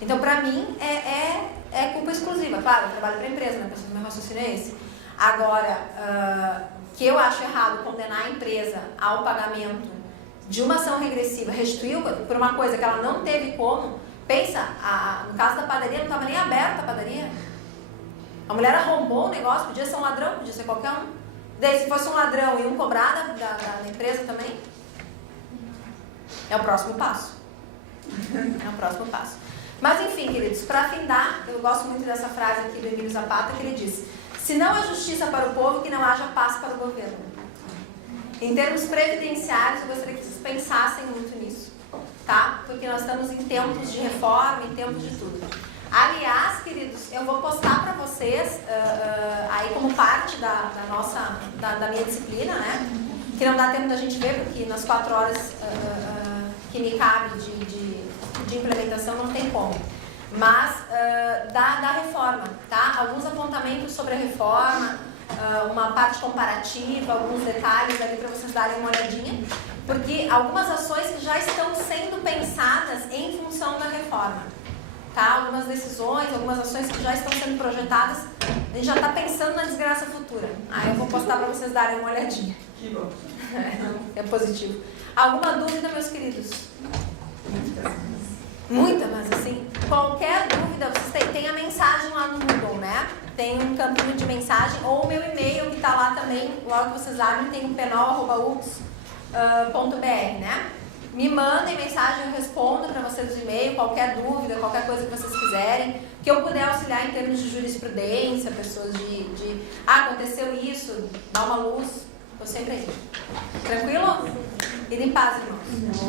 Então, pra mim, é culpa exclusiva. Claro, eu trabalho pra empresa, né? O meu raciocínio é esse. Agora, que eu acho errado condenar a empresa ao pagamento de uma ação regressiva, restituir por uma coisa que ela não teve como. Pensa, no caso da padaria, não estava nem aberta a padaria. A mulher arrombou o negócio, podia ser um ladrão, podia ser qualquer um. Daí, se fosse um ladrão e um cobrar da empresa também, é o próximo passo. É o próximo passo. Mas, enfim, queridos, para findar, eu gosto muito dessa frase aqui do Emílio Zapata, que ele diz: Se não há justiça para o povo, que não haja paz para o governo. Em termos previdenciários, eu gostaria que vocês pensassem muito nisso, tá? Porque nós estamos em tempos de reforma, em tempos de tudo. Aliás, queridos, eu vou postar para vocês, aí como parte da minha disciplina, né? Que não dá tempo da gente ver, porque nas 4 horas que me cabe de implementação não tem como. Mas da reforma, tá? Alguns apontamentos sobre a reforma, uma parte comparativa, alguns detalhes ali para vocês darem uma olhadinha, porque algumas ações que já estão sendo pensadas em função da reforma, tá? Algumas decisões, algumas ações que já estão sendo projetadas, a gente já está pensando na desgraça futura. Aí eu vou postar para vocês darem uma olhadinha. Que bom. É positivo. Alguma dúvida, meus queridos? Muita, mas assim, qualquer dúvida, vocês têm a mensagem lá no Google, né? Tem um campinho de mensagem, ou o meu e-mail que está lá também, logo que vocês abrem, tem o penol@ux.br, né? Me mandem mensagem, eu respondo para vocês no e-mail, qualquer dúvida, qualquer coisa que vocês quiserem, que eu puder auxiliar em termos de jurisprudência, pessoas aconteceu isso, dá uma luz, estou sempre aí. Tranquilo? Ide em paz, irmãos.